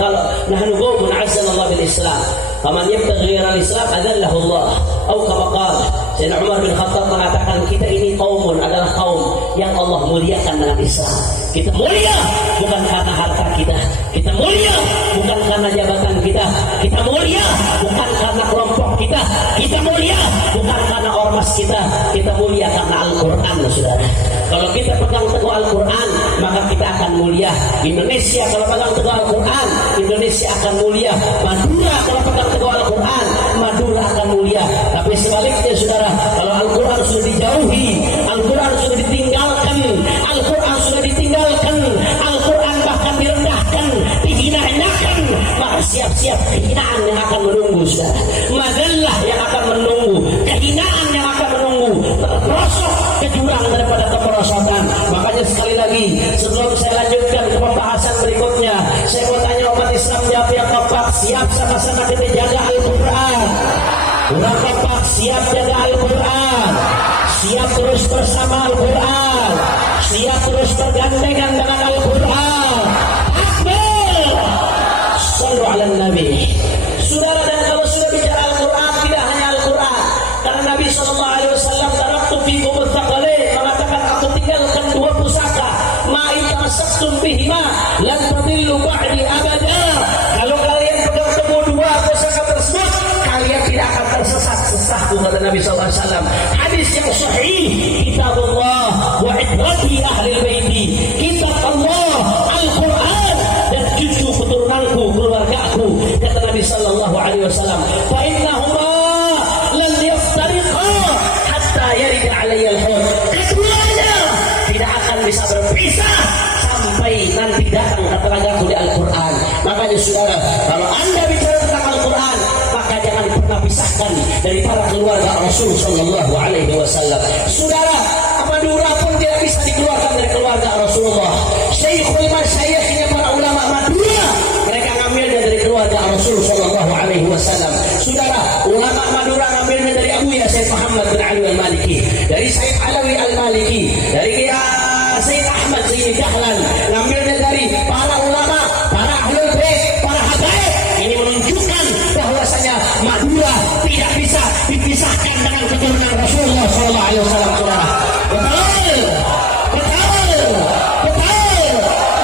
قال نحن قوم عزنا الله بالإسلام فمن يبتغي غير الإسلام أذله الله أو كما قال Sayyidina Umar bin Khattab mengatakan kita ini kaumun adalah kaum yang Allah muliakan dengan Islam. Kita mulia bukan karena harta kita, kita mulia bukan karena jabatan kita, kita mulia bukan karena kelompok kita, kita mulia bukan karena ormas kita mulia karena Al-Quran, saudara. Kalau kita pegang teguh Al-Quran, maka kita akan mulia. Indonesia kalau pegang teguh Al-Quran, Indonesia akan mulia. Madura kalau pegang teguh Al-Quran, Madura akan mulia. Tapi sebaliknya, saudara, kalau Al-Quran sudah dijauhi, Al-Quran sudah ditinggalkan, Al-Quran sudah ditinggalkan, Al-Quran bahkan direndahkan, dihina-hinakan, maka siap-siap kehinaan yang akan menunggu, saudara. Madallah yang akan menunggu, kehinaan yang akan menunggu, terperosok ke jurang daripada kemerosotan. Makanya sekali lagi, sebelum saya lanjutkan ke pembahasan berikutnya, saya mau tanya umat Islam yang kompak, siap sama-sama kita jaga Al-Quran. Udah kompak, siap jaga Al-Quran, siap terus bersama Al-Quran, siap terus bergandengan dengan Al-Quran. Akbar, sallu ala Nabi. Saudara, dan kalau sudah bicara Al-Quran, tidak hanya Al-Quran, karena Nabi SAW taraktu fikum tsaqalain, mengatakan aku tinggalkan 2 pusaka, ma in tamassaktum bihima lan tadillu ba'di abada. Kalau kalian pegang teguh 2 pusaka tersebut, kalian tidak akan tersesat sesatku, kata Nabi SAW. Hadis yang sahih, kitabullah wa idrati ahli baiti, kitab Allah, Al-Quran, dan cucu keturunanku, keluargaku, kata Nabi SAW. Fa innahuma lan yaftariqa hatta yarida alayya al-hud. Keduanya tidak akan bisa berpisah sampai sampai nanti datang kata ragaku di Al-Quran. Makanya saudara, kalau Anda bicara tentang Al-Quran, maka jangan pernah pisahkan dari para keluarga Rasul Sallallahu Alaihi Wasallam. Saudara, Madura pun tidak bisa dikeluarkan dari keluarga Rasulullah. Syekhul Masyayikhnya para ulama Madura, mereka ngambilnya dari keluarga Rasul Sallallahu Alaihi Wasallam. Saudara, ulama Madura ngambilnya dari Abu Yasin Muhammad bin Ali Al-Maliki, dari Sayyid Alawi Al-Maliki, dari Sayyid Ahmad Sayyid Dahlan, ngambilnya dari para ulama, para ahlul bait, para habaib. Ini menunjukkan bahwasanya Madura tidak bisa dipisahkan dengan keturunan Rasulullah Sallallahu Alaihi Wasallam. Saudara, betul.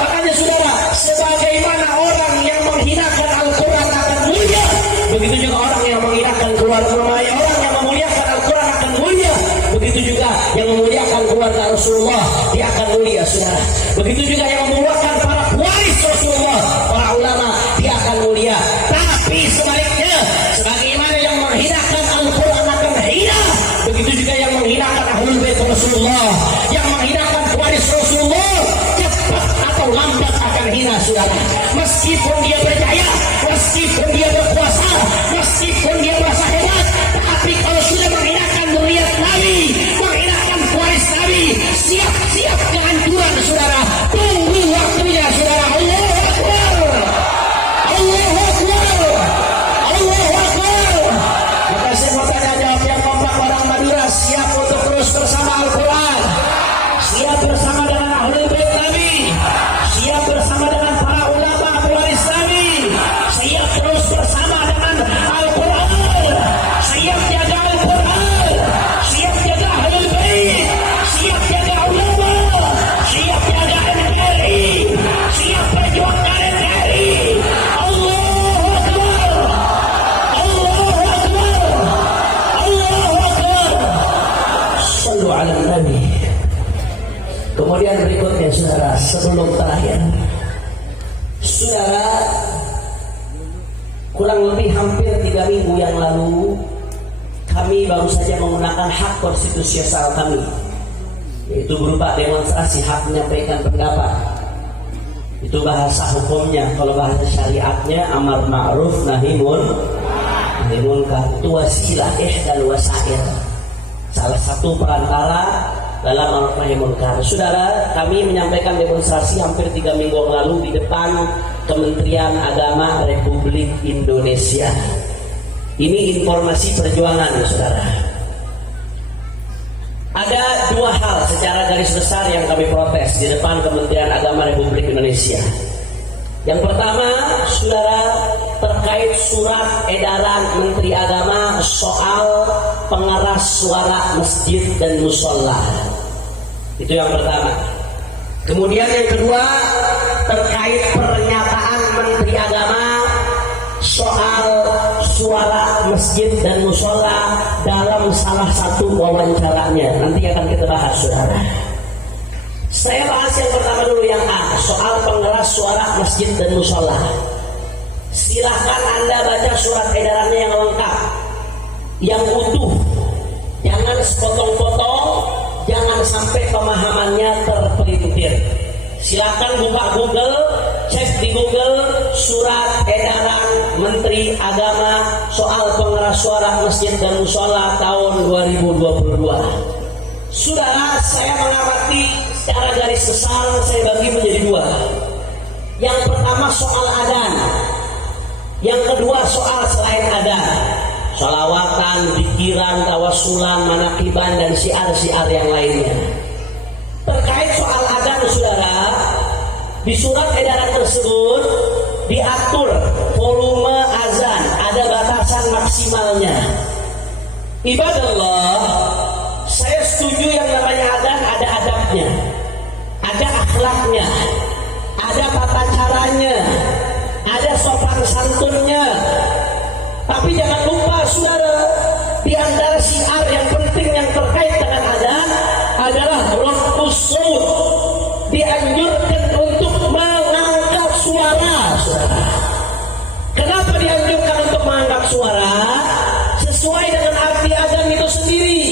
Makanya saudara, sebagaimana orang yang menghinakan Al-Quran akan mulia, begitu juga orang yang menghinakan keluarga orang yang memuliakan Al-Quran akan mulia. Begitu juga yang memuliakan keluarga Rasulullah, dia akan mulia, saudara. Begitu juga yang memuliakan para pewaris Rasulullah, para ulama, dia akan mulia. Tapi sebaliknya, sebagaimana yang menghinakan Al-Quran akan hina, begitu juga yang menghinakan Ahlul Bait Rasulullah, yang menghinakan pewaris Rasulullah, cepat atau lambat akan hina, saudara. Meskipun dia berjaya, meskipun dia berkuasa, meskipun dia merasa hebat, tapi kalau sudah menghinakan zuriat Nabi, menghinakan pewaris Nabi, siap-siap kehancuran, saudara. Tunggu waktunya, saudara. Allahu Akbar, Allahu Akbar, Allahu Akbar. Maka saya mau tanya jawab yang kompak orang Madura, siap untuk terus bersama Al-Quran, siap bersama dengan Ahlul Bait Nabi, siap bersama dengan para ulama pewaris Nabi, siap terus bersama dengan Al-Quran, siap jaga Al-Quran, siap jaga Ahlul Bait, siap jaga ulama, siap jaga NKRI, siap perjuangkan NKRI. Allahu Akbar, Allahu Akbar, Allahu Akbar. Sallu ala Nabi. Kemudian berikutnya, saudara, sebelum terakhir, saudara, kurang lebih hampir 3 minggu yang lalu kami baru saja menggunakan hak konstitusional kami, yaitu berupa demonstrasi hak menyampaikan pendapat. Itu bahasa hukumnya. Kalau bahasa syariatnya amar ma'ruf nahi munkar. Itu wasilah ihdal wasail, salah satu perantara dalam amar nahi munkar. Saudara, kami menyampaikan demonstrasi hampir 3 minggu yang lalu di depan Kementerian Agama Republik Indonesia. Ini informasi perjuangan, saudara. Ada 2 hal secara garis besar yang kami protes di depan Kementerian Agama Republik Indonesia. Yang pertama, saudara, terkait surat edaran Menteri Agama soal pengeras suara masjid dan musola. Itu yang pertama. Kemudian yang kedua, terkait pernyataan Menteri Agama soal suara masjid dan musola dalam salah satu wawancaranya. Nanti akan kita bahas, saudara. Saya bahas yang pertama dulu, yang A, soal pengeras suara masjid dan musola. Silahkan Anda baca surat edarannya yang lengkap, yang utuh, jangan sepotong-potong, jangan sampai pemahamannya terpelintir. Silakan buka Google, cek di Google surat edaran Menteri Agama soal pengeras suara masjid dan musola tahun 2022. Saudara, saya mengamati secara garis besar, saya bagi menjadi 2. Yang pertama soal adzan, yang kedua soal selain adzan, sholawatan, pikiran, tawasulan, manakiban, dan syiar-syiar yang lainnya. Terkait soal adzan, saudara, di surat edaran tersebut diatur volume azan, ada batasan maksimalnya. Ibadallah, saya setuju yang namanya adzan ada adabnya, ada akhlaknya, ada tata caranya, ada sopan santunnya. Tapi jangan lupa, saudara, di antara syiar yang penting yang terkait dengan adzan adalah raf'us shaut. Dianjurkan untuk mengangkat suara, saudara. Kenapa dianjurkan untuk mengangkat suara? Sesuai dengan arti adzan itu sendiri.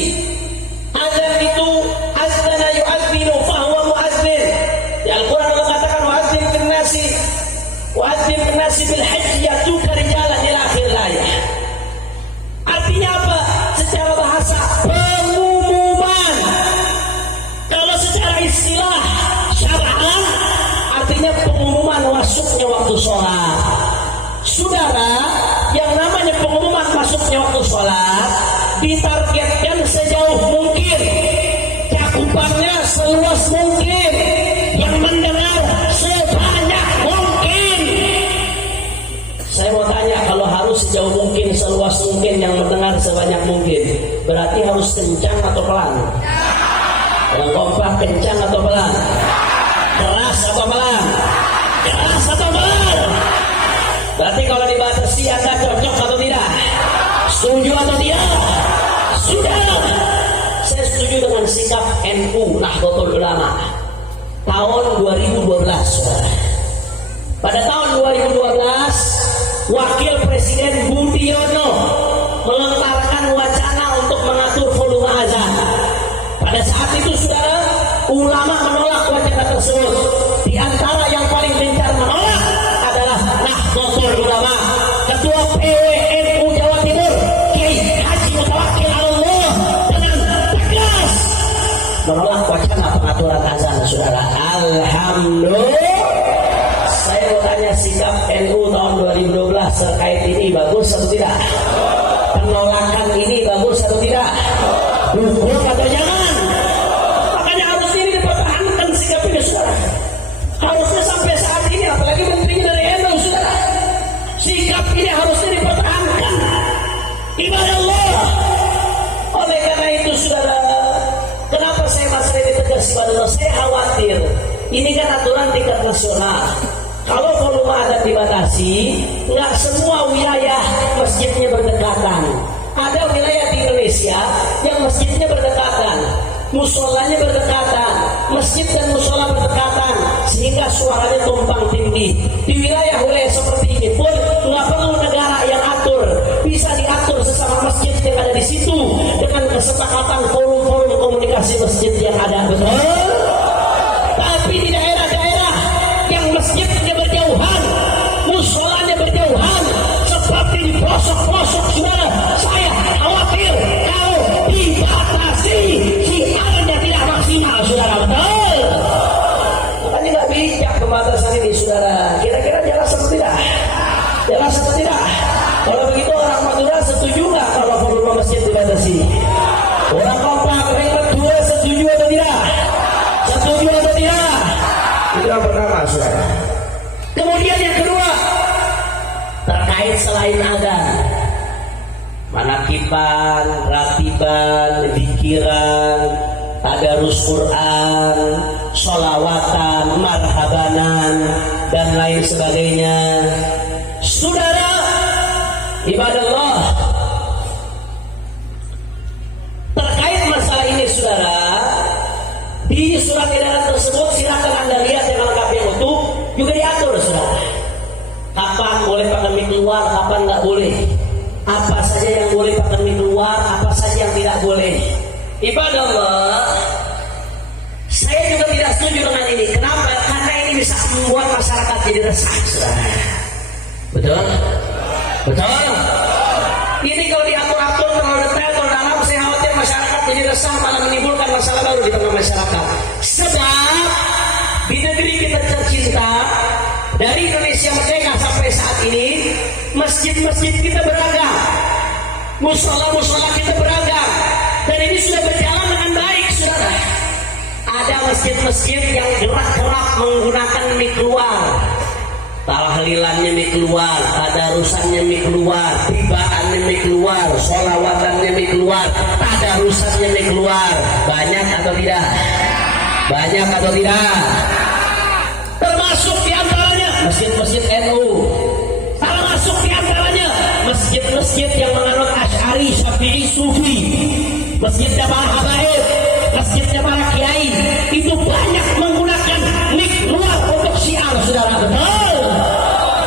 Saudara, yang namanya pengumuman masuknya waktu sholat ditargetkan sejauh mungkin, cakupannya seluas mungkin, yang mendengar sebanyak mungkin. Saya mau tanya, kalau harus sejauh mungkin, seluas mungkin, yang mendengar sebanyak mungkin, berarti harus kencang atau pelan? Yang kompak kencang atau pelan? Keras atau pelan? Keras atau pelan? Berarti kalau dibatasi Anda cocok atau tidak? Setuju atau tidak? Sudah. Saya setuju dengan sikap NU Nahdlatul Ulama tahun 2012. Pada tahun 2012, Wakil Presiden Budiono melontarkan wacana untuk mengatur volume azan. Pada saat itu, saudara, ulama menolak wacana tersebut. Di antara yang paling gencar menolak adalah Nahdlatul Ulama, Ketua PWNU Jawa Timur, Kiai Haji Mutawakkil Allah, dengan tegas menolak wacana pengaturan azan, saudara. Alhamdulillah. Saya mau tanya, sikap NU tahun 2012 terkait ini bagus atau tidak? Penolakan ini bagus atau tidak? Dukung atau jangan? Makanya harus ini dipertahankan sikap ini, saudara. Harusnya sampai saat ini, apalagi menterinya dari NU, saudara, sikap ini harusnya dipertahankan. Ibadah Allah. Oleh karena itu, saudara, kenapa saya masalah ini tegas ibadah Allah? Saya khawatir ini kan aturan tingkat nasional. Kalau volume adat dibatasi, nggak semua wilayah masjidnya berdekatan. Ada wilayah di Indonesia yang masjidnya berdekatan, musolanya berdekatan, masjid dan musola berdekatan, sehingga suaranya tumpang tindih. Di wilayah-wilayah seperti ini pun nggak perlu negara yang atur, bisa diatur sesama masjid yang ada di situ dengan kesepakatan forum-forum komunikasi masjid yang ada, betul? Tapi di daerah-daerah yang masjidnya berjauhan, musolanya berjauhan, seperti di pelosok-pelosok, saudara, saya khawatir kalau dibatasi siarnya tidak maksimal, saudara, betul? Makanya nggak bijak pembatasan ini, saudara. Kira-kira jelas atau tidak? Jelas atau tidak? Kalau begitu orang Madura setuju nggak kalau volume masjid dibatasi? Orang kompak yang kedua setuju atau tidak? Setuju atau tidak? Itu yang pertama, saudara. Kemudian yang kedua, terkait selain azan, manakiban, ratiban, zikiran, tadarus Quran, sholawatan, marhabanan, dan lain sebagainya. Saudara, ibadah Allah, terkait masalah ini, saudara, di surat edaran tersebut silakan Anda lihat yang lengkap yang utuh, juga diatur, saudara. Kapan boleh pakai mie keluar, kapan nggak boleh. Apa saja yang boleh pakai mie keluar, apa saja yang tidak boleh. Ibadah Allah, saya juga tidak setuju dengan ini. Kenapa? Karena ini bisa membuat masyarakat jadi resah, saudara. Betul? Betul? Ini kalau diatur-atur terlalu detail, terlalu dalam, saya khawatir masyarakat jadi resah, malah menimbulkan masalah baru di tengah masyarakat. Sebab di negeri kita tercinta, dari Indonesia merdeka sampai saat ini, masjid-masjid kita beragam, musola-musola kita beragam, dan ini sudah berjalan dengan baik, saudara. Ada masjid-masjid yang gerak-gerak menggunakan mie keluar, tahlilannya mie keluar, tadarusannya mie keluar, tibaannya mie keluar, sholawatannya mie keluar, tadarusannya mie keluar. Banyak atau tidak? Banyak atau tidak? Termasuk di antaranya masjid-masjid NU, termasuk di antaranya masjid-masjid yang menganut Asy'ari, Syafi'i, Sufi, masjidnya para habaib, masjidnya para kiai, itu banyak menggunakan mik luar untuk syiar, saudara, betul?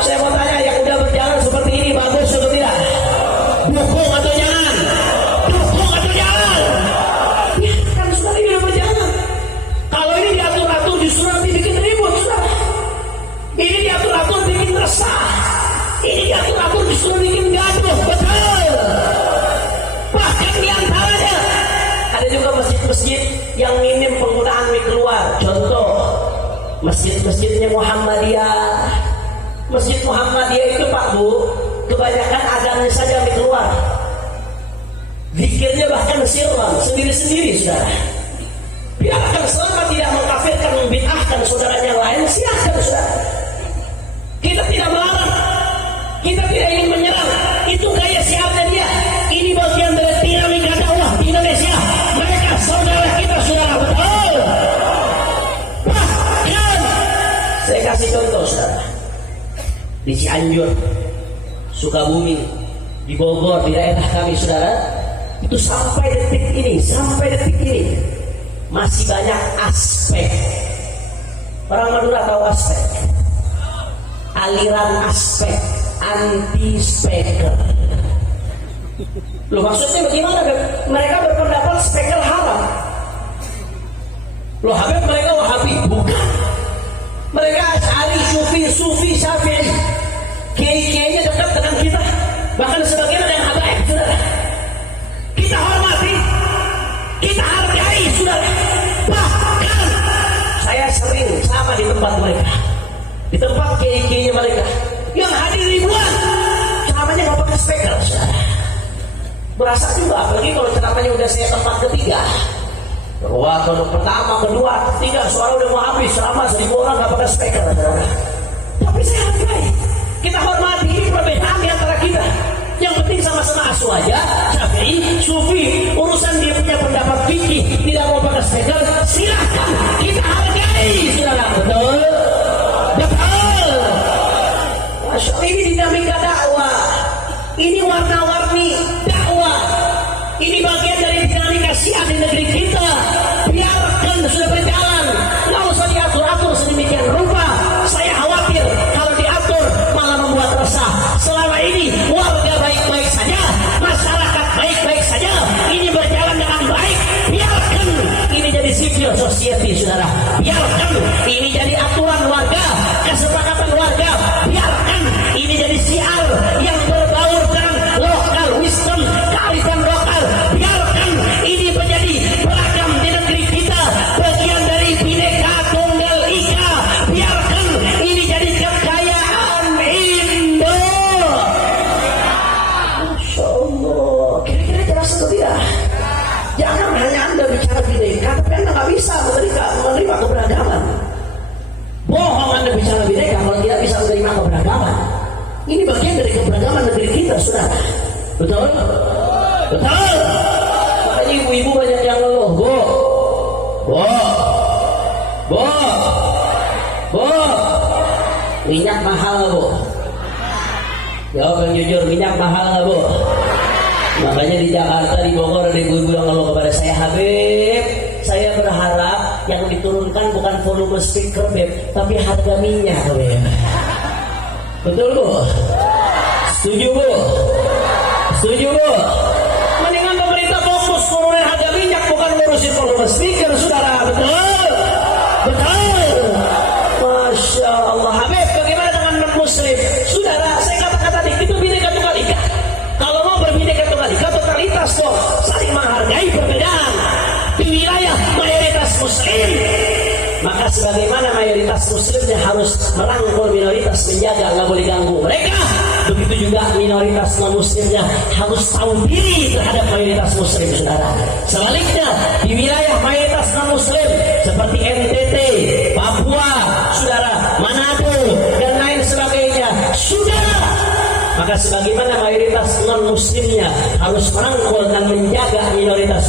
Saya mau tanya, yang udah berjalan seperti ini bagus atau tidak? Dukung atau jangan? Dukung atau jangan? Ya, kan sudah ini udah berjalan. Kalau ini diatur-atur justru nanti bikin ribut, saudara. Ini diatur-atur bikin resah. Ini diatur-atur justru bikin gaduh, betul? Bahkan di antaranya ada juga masjid-masjid yang minim penggunaan mie keluar. Contoh, masjid-masjidnya Muhammadiyah, Masjid Muhammadiyah itu Pak Bu, kebanyakan adanya saja yang keluar. Zikirnya bahkan sirwan, sendiri-sendiri saudara. Biarkan selama tidak mengkafirkan, membid'ahkan saudaranya lain, silakan saudara. Kita tidak melarang, kita tidak ingin menyerang. Itu gaya siapnya dia. Ini bagian dari dinamika dakwah di Indonesia. Mereka saudara kita, saudara, betul. Bahkan saya kasih contoh saudara, di Cianjur, Sukabumi, di Bogor, di daerah kami saudara, itu sampai detik ini masih banyak aspek. Orang Madura tahu aspek, aliran aspek, anti speaker. Loh maksudnya bagaimana? Mereka berpendapat speaker haram. Loh Habib mereka Wahabi? Bukan. Mereka Asy'ari, Sufi, Syafi'i. Kiai-kiainya dekat dengan kita. Bahkan sebagian ada yang habaib, saudara. Kita hormati, kita hargai, saudara. Bahkan saya sering sama di tempat mereka, di tempat kiai-kiainya mereka, yang hadir ribuan, ceramahnya nggak pakai speaker, saudara. Berasa juga, apalagi kalau ceramahnya udah saya tempat ketiga. Wah, kalau pertama, kedua, ketiga, suara udah mau habis, ceramah 1000 orang nggak pakai speaker, saudara. Tapi saya hargai, kita hormati, ini perbedaan di antara kita. Yang penting sama-sama asu aja, Syafi'i, Sufi, urusan dia punya pendapat fikih, tidak mau pakai speaker, silahkan kita hargai, saudara. Betul? Betul. Masya Allah, ini dinamika dakwah, ini warna-warni dakwah, ini bagian dari dinamika Syiah di negeri kita. Biarkan sudah berjalan, nggak usah diatur-atur sedemikian rupa. Saya khawatir kalau diatur malah membuat resah. Selama ini warga baik-baik saja, masyarakat baik-baik saja, ini berjalan dengan baik. Biarkan ini jadi civil society, saudara. Biarkan ini jadi aturan warga, kesepakatan warga. Biarkan ini jadi syiar yang berbaur dengan lokal wisdom, kearifan lokal. Biarkan ini menjadi beragam di negeri kita, bagian dari Bhinneka Tunggal Ika. Biarkan ini jadi kekayaan Indo. Masya Allah, kira-kira jelas atau tidak? Jangan hanya Anda bicara Bhinneka, tapi Anda nggak bisa menerima keberagaman. Bohong Anda bicara Bhinneka kalau tidak bisa menerima keberagaman. Ini bagian dari keberagaman negeri kita, saudara. Betul? Betul. Makanya ibu-ibu banyak yang ngeluh, Bu, minyak mahal nggak Bu? Jawab yang jujur, minyak mahal nggak Bu? Makanya di Jakarta, di Bogor ada ibu-ibu yang ngeluh kepada saya, Habib, saya berharap yang diturunkan bukan volume speaker, Beb, tapi harga minyak, Beb. Betul Bu? Setuju Bu? Setuju Bu? Mendingan pemerintah fokus turunin harga minyak, bukan ngurusin volume speaker, saudara. Betul? Betul? Masya Allah. Habib, bagaimana dengan non-muslim? Saudara, saya kata-kata tadi, itu Bhinneka Tunggal Ika. Kalau mau berbhinneka tunggal ika, totalitas dong, saling menghargai perbedaan. Di wilayah mayoritas muslim, maka sebagaimana mayoritas muslimnya harus merangkul minoritas, menjaga, nggak boleh ganggu mereka. Begitu juga minoritas non-muslimnya harus tahu diri terhadap mayoritas muslim, saudara. Sebaliknya, di wilayah mayoritas non-muslim seperti NTT, Papua, saudara, Manado, dan lain sebagainya, saudara, maka sebagaimana mayoritas non-muslimnya harus merangkul dan menjaga minoritas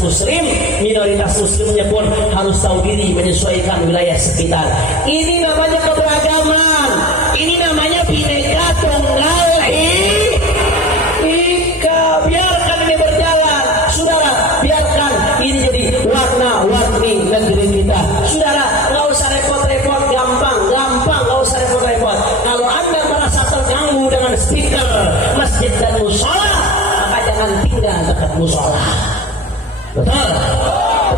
muslimnya pun harus tahu diri menyesuaikan wilayah sekitar. Ini namanya keberagaman, ini namanya Bhinneka Tunggal Ika. Biarkan ini berjalan, saudara. Biarkan ini jadi warna-warni negeri kita, saudara. Nggak usah repot-repot, gampang, nggak usah repot-repot. Kalau Anda merasa terganggu dengan speaker masjid dan musola, maka jangan tinggal dekat musola. Betul?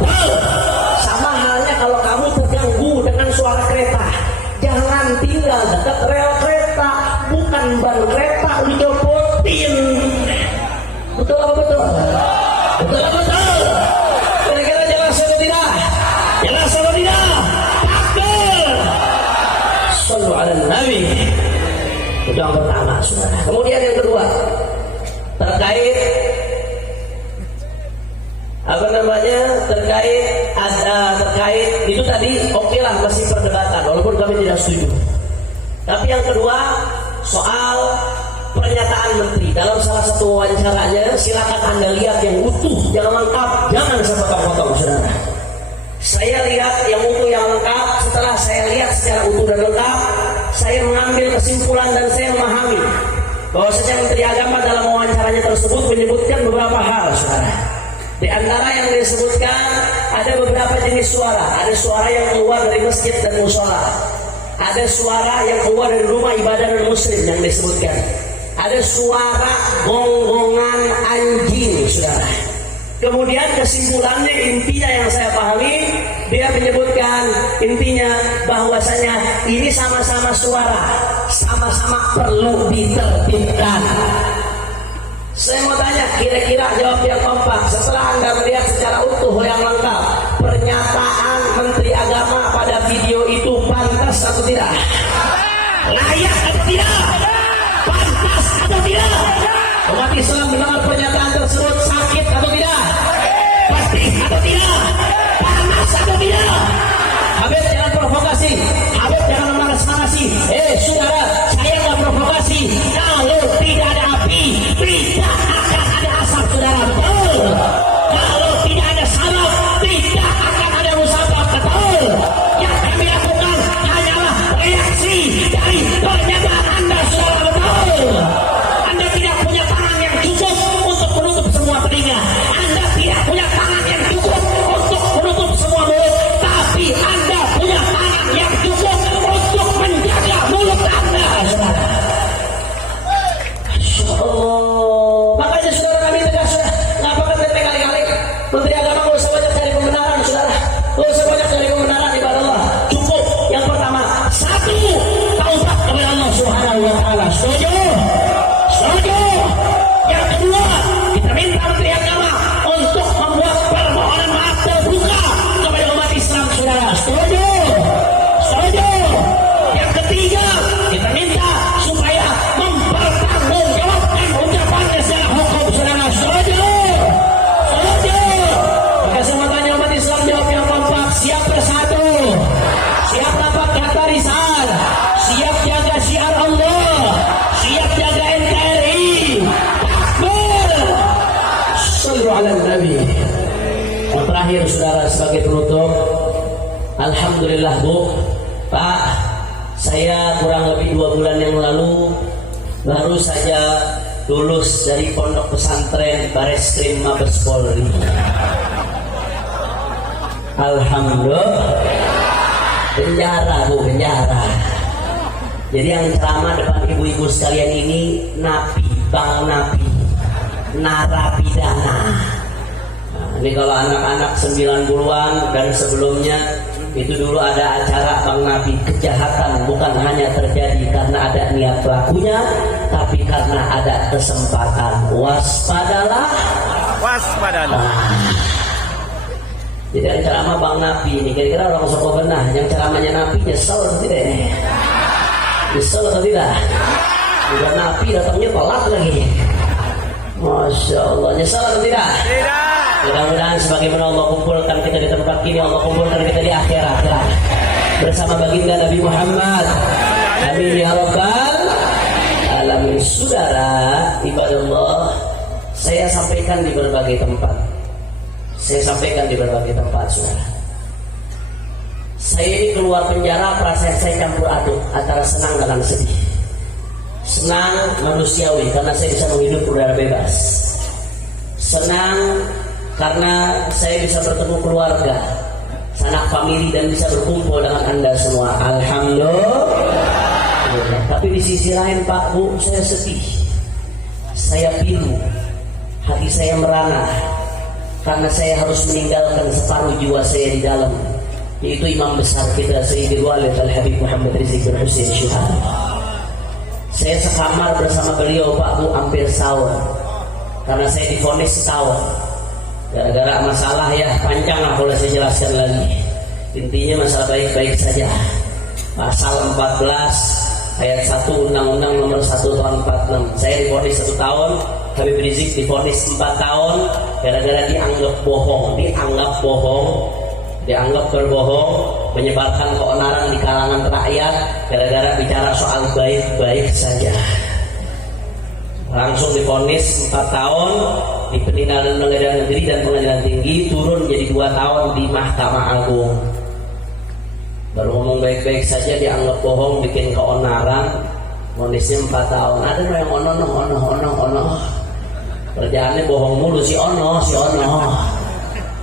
Betul? Sama halnya kalau kamu terganggu dengan suara kereta, jangan tinggal dekat rel kereta, bukan ban kereta dicopotin. Betul apa betul? Betul apa betul? Kira-kira jelas atau tidak? Jelas atau tidak? Takbir! Sallu ala Nabi. Itu yang pertama, saudara. Kemudian yang kedua, terkait terkait itu tadi oke lah, masih perdebatan walaupun kami tidak setuju. Tapi yang kedua, soal pernyataan menteri dalam salah satu wawancaranya, silakan Anda lihat yang utuh, jangan lengkap, jangan saya potong-potong, saudara. Saya lihat yang utuh, yang lengkap. Setelah saya lihat secara utuh dan lengkap, saya mengambil kesimpulan dan saya memahami bahwasanya Menteri Agama dalam wawancaranya tersebut menyebutkan beberapa hal, saudara. Di antara yang disebutkan ada beberapa jenis suara. Ada suara yang keluar dari masjid dan musola. Ada suara yang keluar dari rumah ibadah dan muslim yang disebutkan. Ada suara gonggongan anjing, saudara. Kemudian kesimpulannya, intinya yang saya pahami, dia menyebutkan intinya bahwasanya ini sama-sama suara, sama-sama perlu ditertibkan. Saya mau tanya, kira-kira jawab yang kompak. Setelah Anda melihat secara utuh yang lengkap, pernyataan Menteri Agama pada video itu pantas atau tidak? Layak atau tidak? Pantas atau tidak? Umat Islam mendengar pernyataan tersebut sakit atau tidak? Pasti atau tidak? Panas atau tidak? Habib jangan provokasi, Habib jangan memanas-manasi. Saudara, saya nggak provokasi. Kalau tidak ada api, tidak akan ada asap, saudara. Betul. Kalau tidak ada salap, tidak akan ada musabab. Betul. Yang kami lakukan hanyalah reaksi dari pernyataan Anda, saudara. Betul. Anda tidak punya tangan yang cukup untuk menutup semua telinga. Anda tidak punya tangan yang cukup untuk menutup semua mulut. Tapi Anda punya tangan yang cukup untuk menjaga mulut Anda, saudara. Allah. Makanya saudara, kami tegas, sudah. Nggak pakai TP kali-kali. Menteri Agama nggak usah banyak cari pembenaran, saudara. Nggak usah banyak cari pembenaran, ibadah Allah. Cukup. Yang pertama, satu, taubat kepada Allah Subhanahu wa Ta'ala. Setuju? Setuju. Yang kedua, kita minta Menteri Agama untuk membuat permohonan maaf terbuka kepada umat Islam, saudara. Setuju? Setuju. Yang ketiga, kita minta supaya mempertanggungjawabkan ucapannya secara hukum, saudara. Setuju? Setuju. Maka semua tanya umat Islam, jawab yang kompak. Siap bersatu, siap dapat kata risal, siap jaga syiar Allah, siap jaga NKRI. Takbir. Sallu ala Nabi. Yang terakhir, saudara, sebagai penutup, alhamdulillah, Bu, Pak, saya kurang lebih 2 bulan yang lalu baru saja lulus dari pondok pesantren Bareskrim Mabes Polri. Alhamdulillah. Penjara, Bu, penjara. Jadi yang ceramah depan ibu-ibu sekalian ini napi, bang napi, narapidana. Nah, ini kalau anak-anak 90-an dan sebelumnya, itu dulu ada acara Bang Nabi. Kejahatan bukan hanya terjadi karena ada niat pelakunya, tapi karena ada kesempatan. Waspadalah. Waspadalah. Jadi ada ceramah Bang Nabi ini, kira-kira orang Soko Benah yang ceramahnya Nabi nyesel atau tidak ini? Nyesel atau tidak? Udah Nabi datangnya telat lagi. Masya Allah, nyesel atau tidak? Tidak. Mudah-mudahan sebagaimana Allah kumpulkan kita di tempat ini, Allah kumpulkan kita di akhirat ya, bersama baginda Nabi Muhammad. Amin ya rabbal alamin. Saudara, ibadah Allah, saya sampaikan di berbagai tempat. Saudara. Saya ini keluar penjara, perasaan saya campur aduk antara senang dengan sedih. Senang manusiawi karena saya bisa menghidup udara bebas. Senang karena saya bisa bertemu keluarga, sanak famili, dan bisa berkumpul dengan Anda semua. Alhamdulillah. Tapi di sisi lain, Pak, Bu, saya sedih. Saya pilu. Hati saya merana karena saya harus meninggalkan separuh jiwa saya di dalam, yaitu imam besar kita Sayyidul Walid Al-Habib Muhammad Rizik bin Hussein Syuhada. Saya sekamar bersama beliau, Pak, Bu, hampir setahun. Karena saya divonis setahun gara-gara masalah, ya panjang lah kalau saya jelaskan lagi. Intinya masalah baik-baik saja. Pasal 14 ayat 1 Undang-Undang nomor 1 tahun 46. Saya divonis 1 tahun, Habib Rizik divonis 4 tahun gara-gara dianggap bohong, dianggap berbohong, menyebarkan keonaran di kalangan rakyat gara-gara bicara soal baik-baik saja. Langsung divonis 4 tahun di Pengadilan Negeri dan Pengadilan Tinggi, turun jadi 2 tahun di Mahkamah Agung. Baru ngomong baik-baik saja dianggap bohong, bikin keonaran, vonisnya 4 tahun. Ada yang ono. Kerjaannya bohong mulu si ono.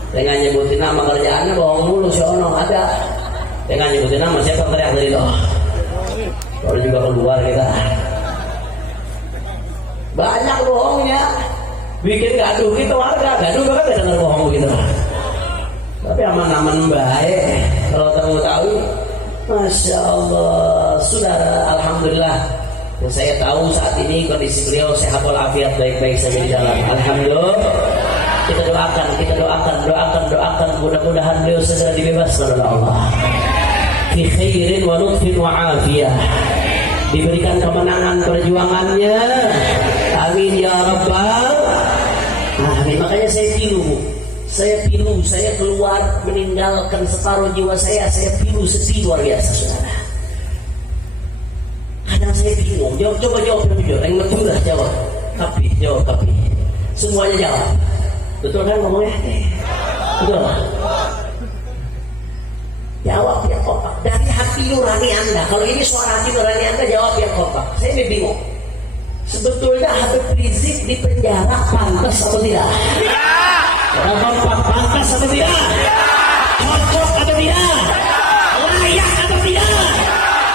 Dengan nyebutin nama kerjaannya bohong mulu si ono ada. Dengan nyebutin nama siapa yang teriak dari itu? Baru juga keluar kita. Banyak bohongnya, bikin gaduh gitu warga. Gaduh kan gak dengar bohong begitu. Tapi aman-aman baik. Kalau tahu, Masya Allah, saudara, Alhamdulillah. Yang saya tahu saat ini kondisi beliau sehat walafiat, baik-baik saja di dalam. Alhamdulillah. Kita doakan. Mudah-mudahan beliau segera dibebaskan oleh Allah. Fi khairin wa lutfin wa afiyah. Diberikan kemenangan perjuangannya. Amin ya Rabbal Alamin. Makanya saya pilu, saya keluar meninggalkan separuh jiwa saya pilu sedih luar biasa, saudara. Kadang saya bingung, coba jawab yang jujur, yang betul lah jawab. Jawab. Semuanya jawab. Betul kan ngomongnya? Betul. Jawab yang kompak dari hati nurani Anda. Kalau ini suara hati nurani Anda, jawab yang kompak. Saya ini bingung. Sebetulnya Habib Rizik di penjara pantas atau tidak? Orang kompak pantas atau tidak? Cocok atau tidak? Layak atau tidak?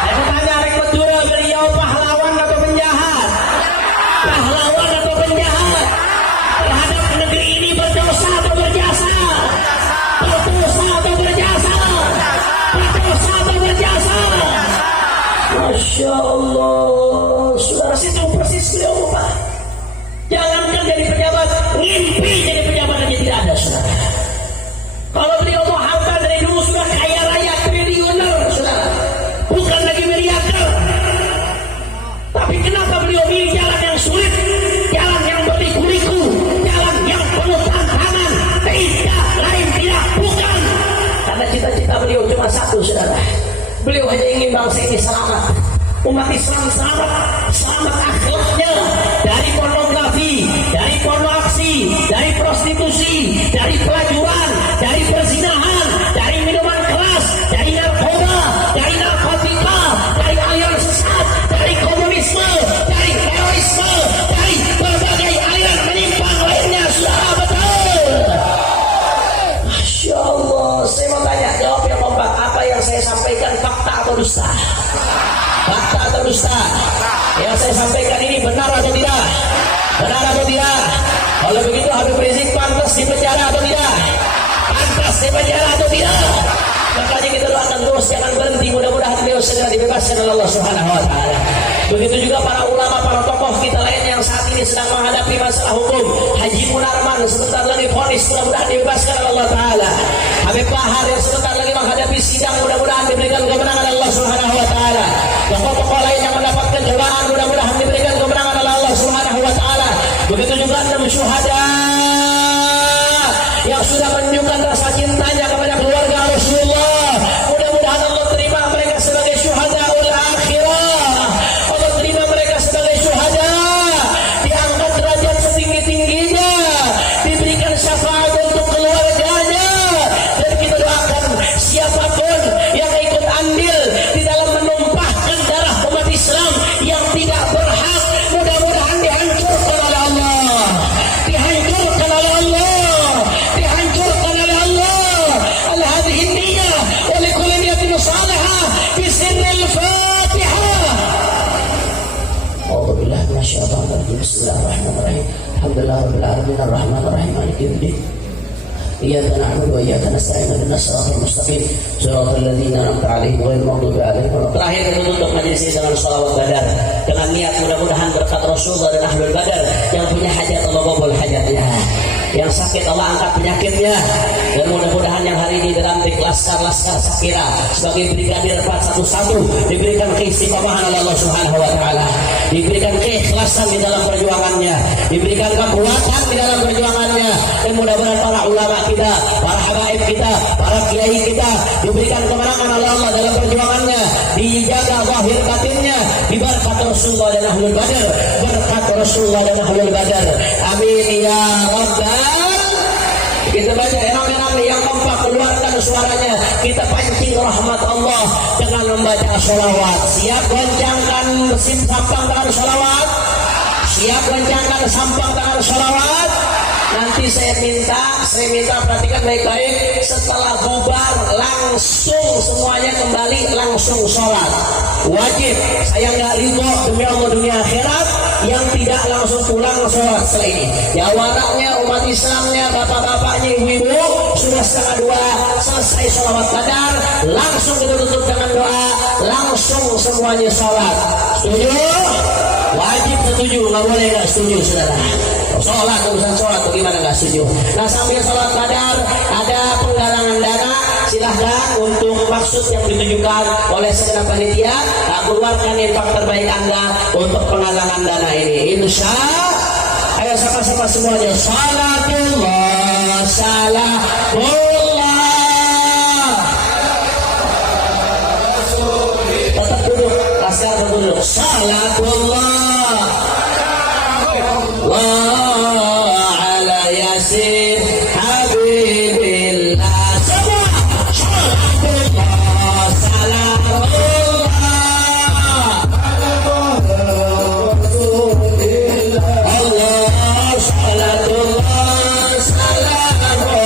Saya bertanya rek betul, beliau pahlawan atau penjahat? Pahlawan atau penjahat? Terhadap negeri ini berdosa atau berjasa? Berdosa atau berjasa? Berdosa atau berjasa? Masya Allah, saudara, saya tahu persis beliau Pak. Jangankan jadi pejabat, ngimpi jadi pejabat aja tidak ada, saudara. Kalau beliau mau harta dari dulu sudah kaya raya triliuner, saudara. Bukan lagi miliarder. Tapi kenapa beliau pilih jalan yang sulit, jalan yang berliku-liku, jalan yang penuh tantangan? Bukan. Karena cita-cita beliau cuma satu, saudara. Beliau hanya ingin bangsa ini selamat, umat Islam selamat akhlaknya dari pornografi, dari pornoaksi, dari prostitusi, dari pelacuran, dari perzinahan, dari minuman keras, dari narkoba, dari narkotika, dari aliran sesat, dari komunisme, dari terorisme, dari berbagai aliran menyimpang lainnya. Sudah betul. Masya Allah, saya mau tanya, jawab yang kompak. Apa yang saya sampaikan fakta atau dusta? Fakta atau dusta? Yang saya sampaikan ini benar atau tidak? Benar atau tidak? Kalau begitu Habib Rizik pantas di penjara atau tidak? Pantas di penjara atau tidak? Makanya kita doakan terus, jangan berhenti. Mudah-mudahan beliau segera dibebaskan oleh Allah Subhanahu wa Ta'ala. Begitu juga para ulama, para tokoh kita lain yang saat ini sedang menghadapi masalah hukum. Haji Munarman sebentar lagi vonis, mudah-mudahan dibebaskan oleh Allah Ta'ala. Habib Bahar yang sebentar lagi menghadapi sidang, mudah-mudahan diberikan kemenangan Allah Subhanahu wa Ta'ala. Tokoh-tokoh lain yang mendapatkan cobaan, mudah-mudahan diberikan kemenangan oleh Allah Subhanahu wa Ta'ala. Begitu juga 6 syuhada yang sudah menunjukkan rasa cintanya kepada keluarga Rasulullah. Mudah-mudahan Allah terima mereka sebagai syuhada ul akhirah. Allah terima mereka sebagai syuhada, diangkat derajat setinggi-tingginya, diberikan syafaat untuk keluarganya. Dan kita doakan siapapun yang ikut andil di dalam menumpahkan darah umat Islam yang tidak berhak, mudah-mudahan dihancurkan oleh Allah, dihancurkan oleh Allah, dihancurkan oleh Allah. Al-hadhihi niyyah wa likulli niyatin salihah bi sirril Fatihah. A'udzu billahi minasyaitonir rajim. Bismillahirrahmanirrahim. Alhamdulillahirabbil alamin arrahmanir rahim maliki yaumiddin. Iyyaka na'budu wa iyyaka nasta'in ihdinas siratal mustaqim siratal ladzina an'amta 'alaihim ghairil maghdubi alaihim waladdallin. Terakhir kita tutup majelis ini dengan shalawat badar, dengan niat mudah-mudahan berkat Rasulullah dan ahlul badar yang punya hajat Allah kabul hajatnya. Yang sakit Allah angkat penyakitnya. Dan mudah-mudahan yang hari ini dalam Laskar Sakira sebagai Brigadir 411 diberikan keistiqomahan oleh Allah Subhanahu wa taala, diberikan keikhlasan di dalam perjuangannya, diberikan kekuatan di dalam perjuangannya, dan mudah-mudahan para ulama kita, para habaib kita, para kiai kita diberikan kemenangan oleh Allah dalam perjuangannya, dijaga zahir batinnya, berkat Rasulullah dan Ahlul Badar, berkat Rasulullah dan Ahlul Badar. Amin ya rabbal. Kita baca rame-rame yang kompak keluarkan suaranya. Kita pancing rahmat Allah dengan membaca sholawat. Siap goncangkan mesin sampang dengan sholawat. Siap goncangkan sampang dengan sholawat. Nanti saya minta perhatikan baik-baik. Setelah bubar langsung semuanya kembali langsung sholat. Wajib. Saya nggak ridho demi Allah dunia akhirat yang tidak langsung pulang sholat setelah ini. Ya waraknya umat Islamnya, bapak-bapaknya, ibu-ibu sudah 1:30 selesai sholawat qadar, langsung kita tutup dengan doa, langsung semuanya sholat. Setuju? Wajib setuju, nggak boleh nggak setuju, saudara. Sholat, urusan sholat bagaimana nggak setuju? Nah, sambil sholat qadar ada penggalangan dana, silahkan untuk maksud yang ditujukan oleh segenap panitia, keluarkan infak terbaik Anda untuk penggalangan dana ini. Insya ayo sama-sama semuanya. Salatullah, salamullah. Tetap duduk, Laskar berduduk. Salatullah wa ala yasin habibillah. Semua salatullah, salamullah. Allah salatullah, salamullah.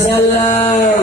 wasallam.